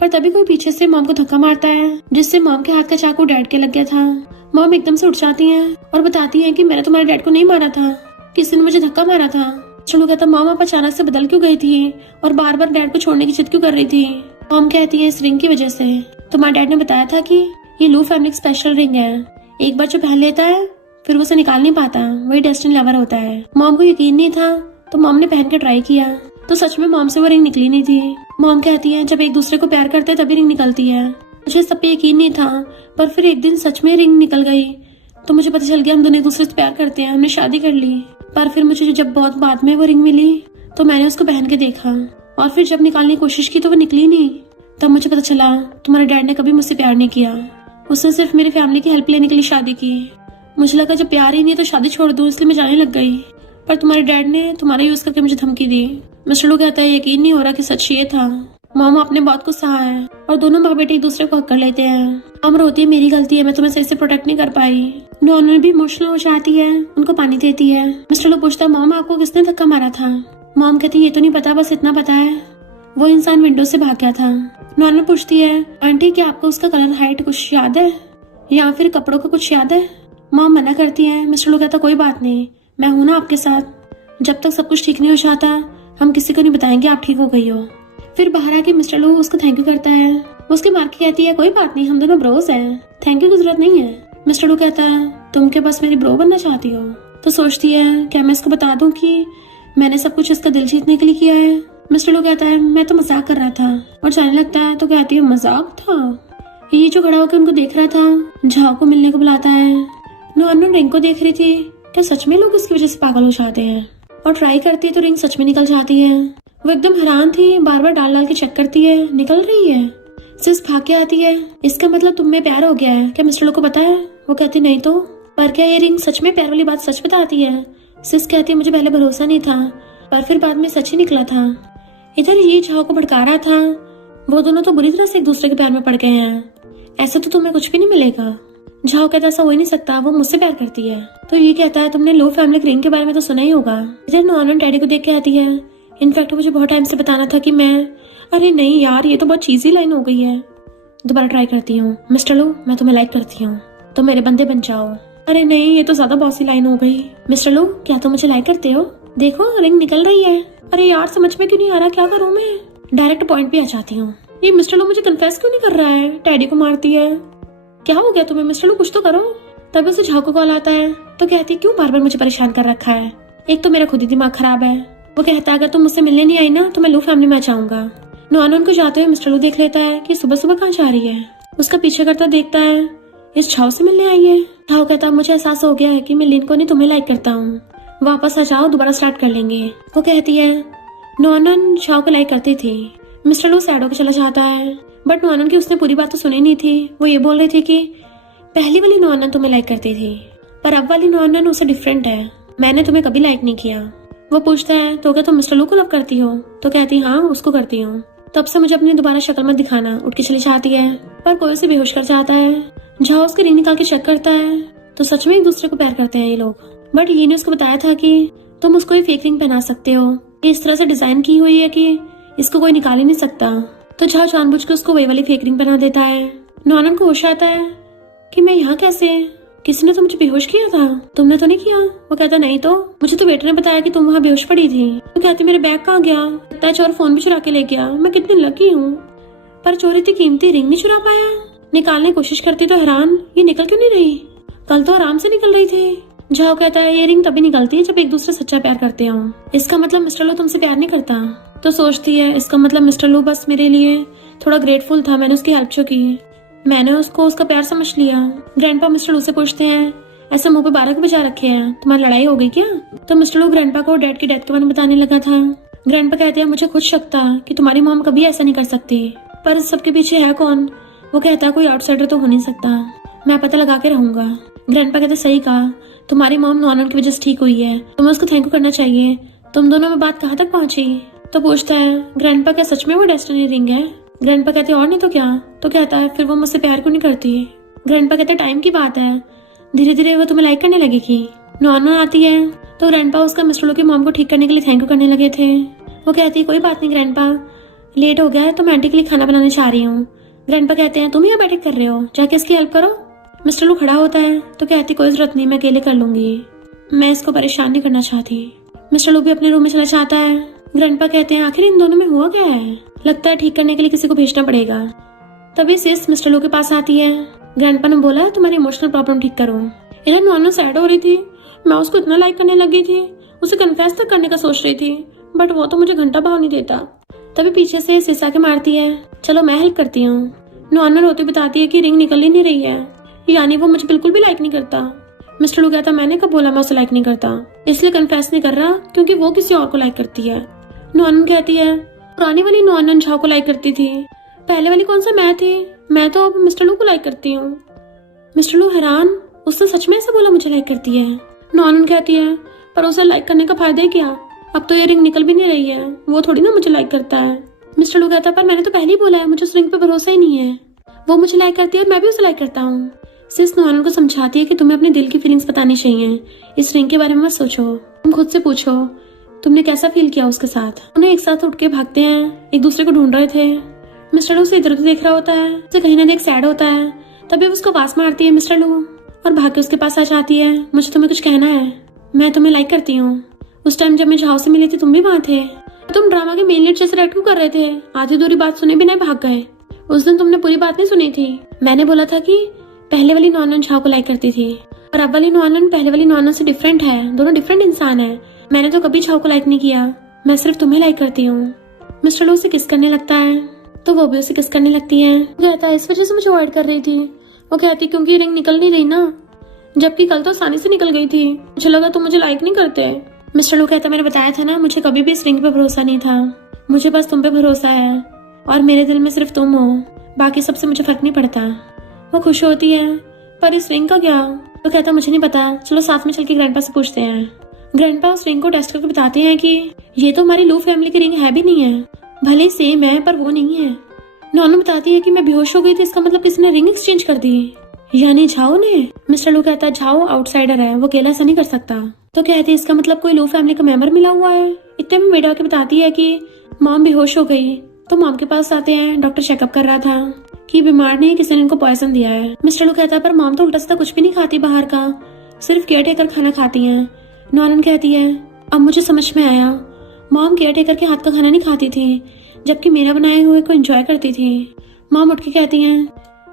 पर तभी कोई पीछे से मॉम को धक्का मारता है जिससे मॉम के हाथ का चाकू डैड के लग गया था। मॉम एकदम से उठ जाती हैं और बताती हैं कि मैंने तुम्हारे डैड को नहीं मारा था, किसी ने मुझे धक्का मारा था। चलो कहता मॉम आप अचानक से बदल क्यों गई थी और बार बार डैड को छोड़ने की जिद क्यों कर रही थी? मॉम कहती है इस रिंग की वजह से। तुम्हारे डैड ने बताया था कि ये लू फैमिली स्पेशल रिंग है, एक बार जो पहन लेता है फिर वो उसे निकाल नहीं पाता, वही डेस्टिनी लवर होता है। मॉम को यकीन नहीं था तो मॉम ने पहन के ट्राई किया तो सच में मॉम से वो रिंग निकली नहीं थी। मॉम कहती है जब एक दूसरे को प्यार करते हैं तभी रिंग निकलती है। मुझे सब पे यकीन नहीं था पर फिर एक दिन सच में रिंग निकल गई तो मुझे पता चल गया हम दोनों एक दूसरे से प्यार करते हैं, हमने शादी कर ली। पर फिर मुझे जब बहुत बाद में वो रिंग मिली तो मैंने उसको पहन के देखा और फिर जब निकालने की कोशिश की तो वो निकली नहीं। तब मुझे पता चला तुम्हारे डैड ने कभी मुझसे प्यार नहीं किया, उसने सिर्फ मेरी फैमिली की हेल्प लेने के लिए शादी की। मुझे लगा जब प्यार ही नहीं तो शादी छोड़ दूं, इसलिए मैं जाने लग गई। पर तुम्हारे डैड ने तुम्हारा यूज करके मुझे धमकी दी। मिस्टर लू कहता है यकीन नहीं हो रहा कि सच ये था। मॉम आपने बहुत कुछ सहा है और दोनों माँ बेटे एक दूसरे को हक कर लेते हैं। मॉम रोती है मेरी गलती है, मैं तुम्हें सही से प्रोटेक्ट नहीं कर पाई। नॉनन भी इमोशनल हो जाती है, उनको पानी देती है। मिस्टर लू पूछता है मॉम आपको किसने धक्का मारा था? मॉम कहती है ये तो नहीं पता, बस इतना पता है वो इंसान विंडो से भाग गया था। नॉनन पूछती है आंटी क्या आपको उसका कलर हाइट कुछ याद है या फिर कपड़ों का कुछ याद है? मॉम मना करती है। मिस्टर लू कहता कोई बात नहीं, मैं हूं ना आपके साथ, जब तक सब कुछ ठीक नहीं हो जाता हम किसी को नहीं बताएंगे आप ठीक हो गई हो। फिर बाहर आके मिस्टर लू उसको थैंक यू करता है। वो उसकी मार के कहती है कोई बात नहीं, हम दोनों ब्रोस हैं, थैंक यू की जरूरत नहीं है। मिस्टर लू कहता है तुम के बस मेरी ब्रो बनना चाहती हो? तो सोचती है क्या मैं इसको बता दूं कि मैंने सब कुछ इसका दिल जीतने के लिए किया है? मिस्टर लू कहता है मैं तो मजाक कर रहा था और जाने लगता है। तो कहती है मजाक था? ये जो खड़ा होकर उनको देख रहा था झाओ को मिलने को बुलाता है। नॉनन रिंग को देख रही थी, क्या सच में लोग इसकी वजह से पागल हो जाते हैं? और ट्राई करती है तो रिंग सच में निकल जाती है। वो एकदम हैरान थी, बार बार डाल डाल के चेक करती है, निकल रही है। सिस भाग के आती है, इसका मतलब तुम में प्यार हो गया है, क्या मिस्टर लू को पता है? वो कहती नहीं तो, पर क्या ये रिंग सच में प्यार वाली बात सच बताती है? सिस कहती है मुझे पहले भरोसा नहीं था पर फिर बाद में सच ही निकला था। इधर ये झाओ को भड़का रहा था, वो दोनों तो बुरी तरह से एक दूसरे के प्यार में पड़ गए हैं, ऐसा तो तुम्हें कुछ भी नहीं मिलेगा। झाओ कहता ऐसा हो ही नहीं सकता, वो मुझसे प्यार करती है। तो ये कहता है तुमने लो फैमिली रिंग के बारे में तो सुना ही होगा। इधर नॉनन डैडी को देख के आती है, इनफैक्ट मुझे बहुत टाइम से बताना था कि मैं, अरे नहीं यार ये तो बहुत चीजी लाइन हो गई है, दोबारा ट्राई करती हूँ। मिस्टर लू मैं तुम्हें लाइक करती हूँ तो मेरे बंदे बन जाओ। अरे नहीं ये तो ज्यादा बॉसी लाइन हो गई। मिस्टर लू क्या तुम मुझे लाइक करते हो? देखो रिंग निकल रही है। अरे यार समझ में क्यों नहीं आ रहा, क्या करूँ मैं? डायरेक्ट पॉइंट पे आ जाती हूँ। ये मिस्टर लू मुझे कन्फेस क्यों नहीं कर रहा है? डैडी को मारती है। क्या हो गया तुम्हें मिस्टर लू, कुछ तो करो। तभी उसे झाओ को कॉल आता है तो कहती है क्यों बार बार मुझे परेशान कर रखा है, एक तो मेरा खुद ही दिमाग खराब है। वो कहता है अगर तुम मुझसे मिलने नहीं आई ना तो मैं लू फैमिली में जाऊंगा। नॉनन को जाते हुए मिस्टर लू देख लेता है कि सुबह सुबह कहाँ जा रही है। उसका पीछे करता देखता है इस झाओ से मिलने आई है। झाओ कहता है मुझे एहसास हो गया है कि मैं लिन को नहीं तुम्हें लाइक करता हूँ, वापस आ जाओ दोबारा स्टार्ट कर लेंगे। वो कहती है नॉनन झाओ को लाइक करती थी। मिस्टर लू सैड होकर चला जाता है बट नॉनन की उसने पूरी बात तो सुनी नहीं थी। वो ये बोल रही थी कि पहली वाली नॉनन तुम्हें लाइक करती थी पर अब वाली नॉनन उससे डिफरेंट है, मैंने तुम्हें कभी लाइक नहीं किया। वो पूछता है तो क्या तुम मिस्टर लू को लव करती हो? तो कहती हाँ उसको करती हूँ, तब से मुझे अपनी दोबारा शक्ल मत दिखाना। उठ के चली जाती है पर कोई उसे बेहोश कर जाता है। झाओ उसकी रिंग निकाल के चेक करता है तो सच में एक दूसरे को प्यार करते हैं ये लोग। बट ये ने उसको बताया था कि तुम उसको ये फेक रिंग पहना सकते हो। ये इस तरह से डिजाइन की हुई है कि इसको कोई निकाल ही नहीं सकता। तो झाओ जानबूझ के उसको वही वाली फेक रिंग पहना देता है। नॉनन को होश आता है कि मैं यहाँ कैसे, किसी ने तो मुझे बेहोश किया था, तुमने तो नहीं किया। वो कहता नहीं तो, मुझे तो वेटर ने बताया कि तुम वहाँ बेहोश पड़ी थी। वो कहती मेरे बैग कहाँ गया, लगता है चोर फोन भी चुरा के ले गया। मैं कितनी लकी हूँ, पर चोर इतनी कीमती रिंग नहीं चुरा पाया। निकालने की कोशिश करती तो हैरान, ये निकल क्यों नहीं रही, कल तो आराम से निकल रही थी। झाओ कहता है ये रिंग तभी निकलती है जब एक दूसरे सच्चा प्यार करते हो। इसका मतलब मिस्टर लो तुमसे प्यार नहीं करता। तो सोचती है इसका मतलब मिस्टर लो बस मेरे लिए थोड़ा ग्रेटफुल था, मैंने उसकी हेल्प जो की, मैंने उसको उसका प्यार समझ लिया। ग्रैंडपा मिस्टर लो से पूछते हैं ऐसे मुंह पे 12 के बजा रखे हैं, तुम्हारी लड़ाई हो गई क्या। तो मिस्टर लो ग्रैंडपा को डैड की डेथ के बारे में बताने लगा था। ग्रैंडपा कहते हैं मुझे खुद शक था कि तुम्हारी मॉम कभी ऐसा नहीं कर सकती, पर इस सबके पीछे है कौन। वो कहता है कोई आउटसाइडर तो हो नहीं सकता, मैं पता लगा के रहूंगा। ग्रैंडपा कहते सही कहा, तुम्हारी मॉम नॉनन की वजह से ठीक हुई है, तुम्हें उसको थैंक यू करना चाहिए। तुम दोनों में बात कहाँ तक पहुंची। तो पूछता है ग्रैंडपा क्या सच में वो डेस्टिनी रिंग है। ग्रैंडपा कहते और नहीं तो क्या। तो कहता है फिर वो मुझसे प्यार क्यों नहीं करती। ग्रैंडपा कहते टाइम की बात है, धीरे धीरे वो तुम्हें लाइक करने लगेगी। नॉनन आती है तो ग्रैंडपा उसका मिस्टर लो की मॉम को ठीक करने के लिए थैंक यू करने लगे थे। वो कहती है कोई बात नहीं ग्रैंडपा, लेट हो गया है तो मैं आंटी के लिए खाना बनाने चाह रही हूँ। ग्रैंडपा कहते हैं तुम यहाँ बैठे कर रहे हो, जाके इसकी हेल्प करो। मिस्टर लो खड़ा होता है तो कहती कोई जरूरत नहीं, मैं अकेले कर लूंगी, मैं इसको परेशान नहीं करना चाहती। मिस्टर लो भी अपने रूम में चला जाता है। ग्रैंडपा कहते हैं आखिर इन दोनों में हुआ क्या है, लगता है ठीक करने के लिए किसी को भेजना पड़ेगा। तभी सिस मिस्टर लो के पास आती है। ग्रैंडपा ने बोला तुम्हारी इमोशनल प्रॉब्लम ठीक करो। इधर नॉनन सैड हो रही थी, मैं उसको इतना लाइक करने लगी थी, उसे कन्फेस तक करने का सोच रही थी, बट वो तो मुझे घंटा भाव नहीं देता। तभी पीछे से सिस आके मारती है, चलो मैं हेल्प करती हूँ। नॉनन रोती बताती है कि रिंग निकल ही नहीं रही है, यानी वो मुझे बिल्कुल भी लाइक नहीं करता। मिस्टर लो कहता मैंने कब बोला मैं उसे लाइक नहीं करता, इसलिए कन्फेस नहीं कर रहा क्योंकि वो किसी और को लाइक करती है। नॉनन कहती है पुरानी वाली नॉनन झाओ को लाइक करती थी, पहले वाली कौन सा मैं थी, मैं तो अब मिस्टर लो को लाइक करती हूँ। मिस्टर लो हैरान, उसने सच में ऐसा बोला मुझे लाइक करती है। नॉनन कहती है पर उसे लाइक करने का फायदा है क्या, अब तो ये रिंग निकल भी नहीं रही है, वो थोड़ी ना मुझे लाइक करता है। मिस्टर लो कहता है पर मैंने तो पहले ही बोला है मुझे उस रिंग पे भरोसा ही नहीं है, वो मुझे लाइक करती है और मैं भी उसे लाइक करता हूँ। सिस नॉनन को समझाती है कि तुम्हें अपने दिल की फीलिंग्स बतानी चाहिए, इस रिंग के बारे में मत सोचो, तुम खुद से पूछो तुमने कैसा फील किया उसके साथ। उन्हें एक साथ उठ के भागते हैं, एक दूसरे को ढूंढ रहे थे। मिस्टर लो उसे इधर उधर देख रहा होता है, उसे कहीं ना देख सैड होता है। तभी उसको आवाज मारती है मिस्टर लो और भाग के उसके पास आ जाती है, मुझे तुम्हें कुछ कहना है, मैं तुम्हें लाइक करती हूँ। उस टाइम जब मैं झाओ से मिली थी तुम भी वहाँ थे, तुम ड्रामा के मेन लीड जैसे एक्ट क्यों कर रहे थे, आधी दूरी बात सुने भी नहीं भाग गए। उस दिन तुमने पूरी बात नहीं सुनी थी, मैंने बोला था कि पहले वाली नॉनन झाओ को लाइक करती थी और अब वाली नॉनन पहले वाली नॉनन से डिफरेंट है, दोनों डिफरेंट इंसान है। मैंने तो कभी झाओ को लाइक नहीं किया, मैं सिर्फ तुम्हें लाइक करती हूँ। मिस्टर लो उसे किस करने लगता है तो वो भी उसे किस करने लगती है। कहता है इस वजह से मुझे अवॉइड कर रही थी। वो कहती क्योंकि रिंग निकल नहीं रही ना, जबकि कल तो आसानी से निकल गई थी, मुझे लगा तुम मुझे लाइक नहीं करते। मिस्टर लो कहता मैंने बताया था ना मुझे कभी भी इस रिंग पे भरोसा नहीं था, मुझे बस तुम पे भरोसा है और मेरे दिल में सिर्फ तुम हो, बाकी सबसे मुझे फर्क नहीं पड़ता। वो खुश होती है पर इस रिंग का क्या। तो कहता मुझे नहीं पता, चलो साथ में चल के ग्रैंडपा से पूछते हैं। ग्रैंडपा उस रिंग को टेस्ट करके बताते हैं कि ये तो हमारी लू फैमिली की रिंग है भी नहीं है, भले ही सेम है पर वो नहीं है। नॉनन बताती है कि मैं बेहोश हो गई थी, इसका मतलब किसी ने रिंग एक्सचेंज कर दी, यानी झाओ ने। मिस्टर लो कहता है झाओ आउटसाइडर है, वो अकेला ऐसा नहीं कर सकता। तो कहती है इसका मतलब कोई लू फैमिली का मेंबर मिला हुआ है। इतने में मेड आके बताती है कि मॉम बेहोश हो गई। तो मॉम के पास आते हैं, डॉक्टर चेकअप कर रहा था कि बीमार नहीं, किसी ने इनको पॉइजन दिया है। मिस्टर लो कहता है पर मॉम तो उल्टा सीधा कुछ भी नहीं खाती बाहर का, सिर्फ केयर टेकर खाना खाती हैं। नॉनन कहती है अब मुझे समझ में आया, मॉम केयर टेकर के हाथ का खाना नहीं खाती थी, जबकि मेरा बनाए हुए को एंजॉय करती थी। मॉम उठ के कहती हैं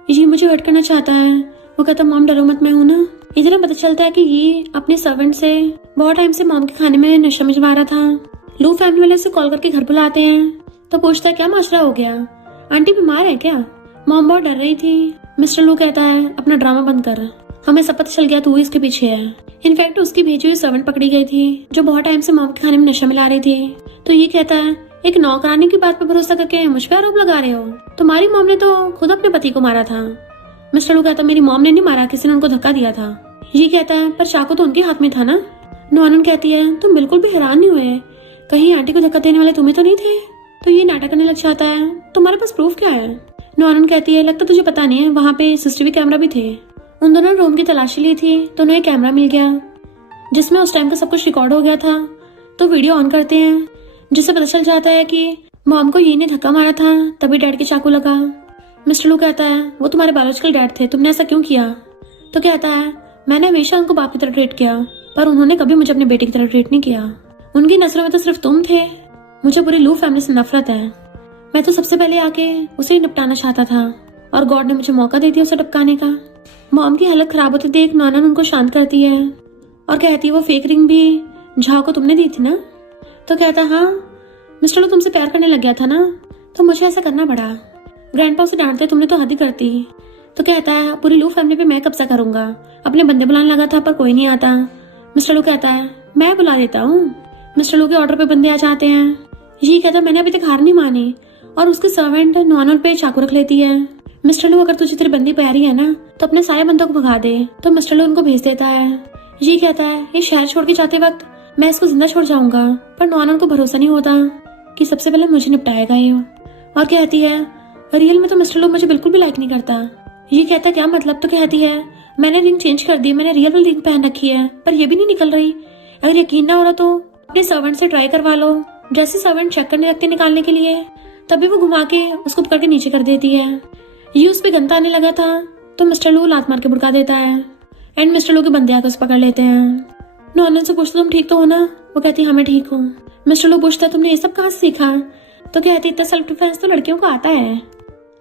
ये मुझे हर्ट करना चाहता है। वो कहता मॉम डरो मत, मैं हूं ना। इधर पता चलता है कि ये अपने सर्वेंट से बहुत टाइम से मॉम के खाने में नशा मिलवा रहा था। लू फैमिली वाले उसे कॉल करके घर बुलाते हैं तो पूछता है क्या माजरा हो गया, आंटी बीमार है क्या। मॉम बहुत डर रही थी। मिस्टर लू कहता है अपना ड्रामा बंद कर, हमें सब पता चल गया तू इसके पीछे है। इनफैक्ट उसकी भेजी हुई सर्वेंट पकड़ी गई थी जो बहुत टाइम से मॉम के खाने में नशा मिला रही थी। तो ये कहता है एक नौकरानी की बात पर भरोसा करके मुझ पे आरोप लगा रहे हो, तुम्हारी मॉम ने तो खुद अपने पति को मारा था। मिस्टर लू कहता मेरी मॉम ने नहीं मारा, किसी ने उनको धक्का दिया था। ये कहता है पर चाकू तो उनके हाथ में था ना। नॉनन कहती है तुम बिल्कुल भी हैरान नहीं हुए, कहीं आंटी को धक्का देने वाले तुम्हें तो नहीं थे। तो ये नाटक करने लग जाता है, तुम्हारे पास प्रूफ क्या है। नॉनन कहती है लगता तुझे पता नहीं है, वहाँ पे सीसीटीवी कैमरा भी थे। उन दोनों रूम की तलाशी ली थी तो उन्हें कैमरा मिल गया। जिसमें उस टाइम का सब कुछ रिकॉर्ड हो गया था। तो वीडियो ऑन करते हैं, जिससे पता चल जाता है कि मॉम को ये ने धक्का मारा था, तभी डैड के चाकू लगा। मिस्टर लू कहता है वो तुम्हारे बायोलॉजिकल डैड थे, तुमने ऐसा क्यों किया? तो कहता है मैंने हमेशा उनको बाप की तरह ट्रीट किया, पर उन्होंने कभी मुझे अपने बेटे की तरह ट्रीट नहीं किया। उनकी नजरों में तो सिर्फ तुम थे। मुझे पूरी लू फैमिली से नफरत है। मैं तो सबसे पहले आके उसे ही निपटाना चाहता था, और गॉड ने मुझे मौका दे दिया उसे टपकाने का। मॉम की हालत खराब होती देख नॉनन उनको शांत करती है और कहती है वो फेक रिंग भी झा को तुमने दी थी ना? तो कहता हाँ, मिस्टर लू तुमसे प्यार करने लग गया था ना, तो मुझे ऐसा करना पड़ा। ग्रैंडपा उसे डांटते तुमने तो हद ही करती। तो कहता है पूरी लू फैमिली पे मैं कब्जा करूंगा। अपने बंदे बुलाने लगा था पर कोई नहीं आता। मिस्टर लू कहता है मैं बुला देता हूँ। मिस्टर लू के ऑर्डर पे बंदे आ जाते हैं। ये कहता मैंने अभी तक हार नहीं मानी, और उसकी सर्वेंट नॉनन पे चाकू रख लेती है। मिस्टर लू अगर तुझे तेरी बंदी प्यारी है ना तो अपने सारे बंदों को भगा दे। तो मिस्टर लू उनको भेज देता है। ये कहता है ये शहर छोड़ के जाते वक्त मैं इसको जिंदा छोड़ जाऊंगा, पर नॉनन को भरोसा नहीं होता कि सबसे पहले मुझे निपटाएगा ये। और कहती है रियल में तो मिस्टर लू मुझे बिल्कुल भी लाइक नहीं करता। ये कहता क्या मतलब? तो कहती है मैंने रिंग चेंज कर दी, मैंने रियल वाली रिंग पहन रखी है, पर ये भी नहीं निकल रही। अगर यकीन ना हो रहा तो अपने सर्वेंट से ट्राई करवा लो। जैसे सर्वेंट चेक करने लगते निकालने के लिए, तभी वो घुमा के उसको पकड़ के नीचे कर देती है। ये उस पे गंदा आने लगा था तो मिस्टर लू लात मार के भड़का देता है, एंड मिस्टर लू के बंदे आकर उसे पकड़ लेते हैं। नॉनन से पूछते तुम ठीक तो हो ना? वो कहती है हाँ मैं ठीक हूँ। मिस्टर लू पूछता तुमने ये सब कहाँ से सीखा? तो कहती इतना सेल्फ डिफेंस तो लड़कियों को आता है।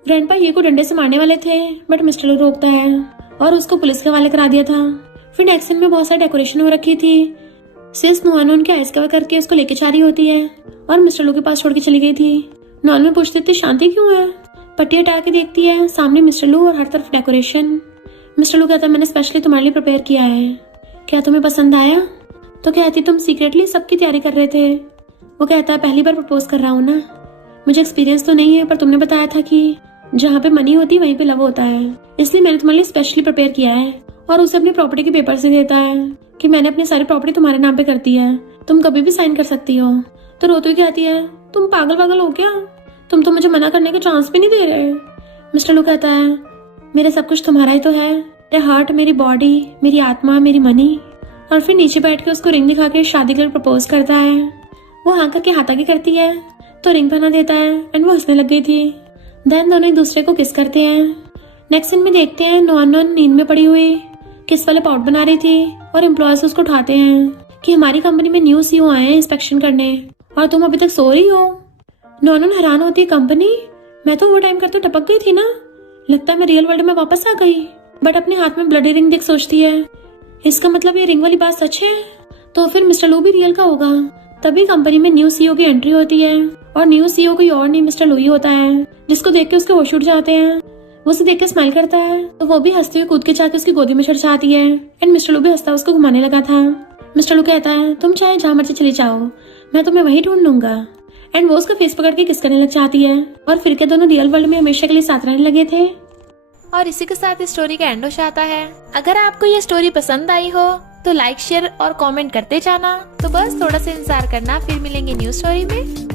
ग्रैंडपा ये को डंडे से मारने वाले थे, बट मिस्टर लू रोकता है और उसको पुलिस के हवाले करा दिया था। फिर नेक्स्ट सीन में बहुत सारी डेकोरेशन हो रखी थी। सिस नॉनन के आइस कवर करके उसको लेके जा रही होती है और मिस्टर लू के पास छोड़ के चली गई थी। नॉनन पूछती थी शांति क्यों है? पट्टी हटा के देखती है, सामने मिस्टर लू और हर तरफ डेकोरेशन। मिस्टर लू कहता है मैंने स्पेशली तुम्हारे लिए प्रिपेयर किया है, क्या तुम्हें पसंद आया? तो कहती तुम सीक्रेटली सबकी तैयारी कर रहे थे। वो कहता है पहली बार प्रपोज कर रहा हूँ ना, मुझे एक्सपीरियंस तो नहीं है, पर तुमने बताया था कि जहाँ पे मनी होती है वहीं पे लव होता है, इसलिए मैंने तुम्हारे लिए स्पेशली प्रिपेयर किया है। और उसे अपनी प्रॉपर्टी के पेपर से देता है कि मैंने अपनी सारी प्रॉपर्टी तुम्हारे नाम पे कर दी है, तुम कभी भी साइन कर सकती हो। तो रोती हुई कहती है तुम पागल हो क्या? तुम तो मुझे मना करने का चांस भी नहीं दे रहे। मिस्टर लू कहता है मेरा सब कुछ तुम्हारा ही तो है, मेरा हार्ट, मेरी बॉडी, मेरी आत्मा, मेरी मनी। और फिर नीचे बैठ के उसको रिंग दिखा के शादी के लिए प्रपोज करता है। वो हाँ करके हाथ आगे करती है तो रिंग पहना देता है, एंड वो हंसने लग गई थी। देन दोनों एक दूसरे को किस करते हैं। नेक्स्ट सीन में देखते हैं नॉनन नींद में पड़ी हुई किस वाले पाउडर बना रही थी, और एम्प्लॉयज उसको उठाते हैं कि हमारी कंपनी में न्यू सीईओ आए हैं इंस्पेक्शन करने और तुम अभी तक सो रही हो। नॉनन हैरान होती है कंपनी, मैं तो ओवर टाइम करते टपक गई थी ना, लगता है मैं रियल वर्ल्ड में वापस आ गई। बट अपने हाथ में ब्लडी रिंग देख सोचती है इसका मतलब ये रिंग वाली बात सच है, तो फिर मिस्टर लू भी रियल का होगा। तभी कंपनी में न्यू सीईओ की एंट्री होती है, और न्यू सीईओ कोई और नहीं मिस्टर लू ही होता है, जिसको देख के उसके होश उड़ जाते हैं। वो उसे देख के स्माइल करता है तो वो भी हंसते हुए कूद के जाके उसकी गोदी में चढ़ जाती है, एंड मिस्टर लू भी हंसता उसको घुमाने लगा था। मिस्टर लू कहता है तुम चाहे जहाँ मर्जी चले जाओ, मैं तुम्हें वही ढूंढ लूंगा। एंड वो उसका फेस पकड़ के किस करने लग जाती है, और फिर के दोनों रियल वर्ल्ड में हमेशा के लिए साथ रहने लगे थे। और इसी के साथ स्टोरी का एंड हो जाता है। अगर आपको ये स्टोरी पसंद आई हो तो लाइक, शेयर और कमेंट करते जाना। तो बस थोड़ा सा इंतजार करना, फिर मिलेंगे न्यू स्टोरी में।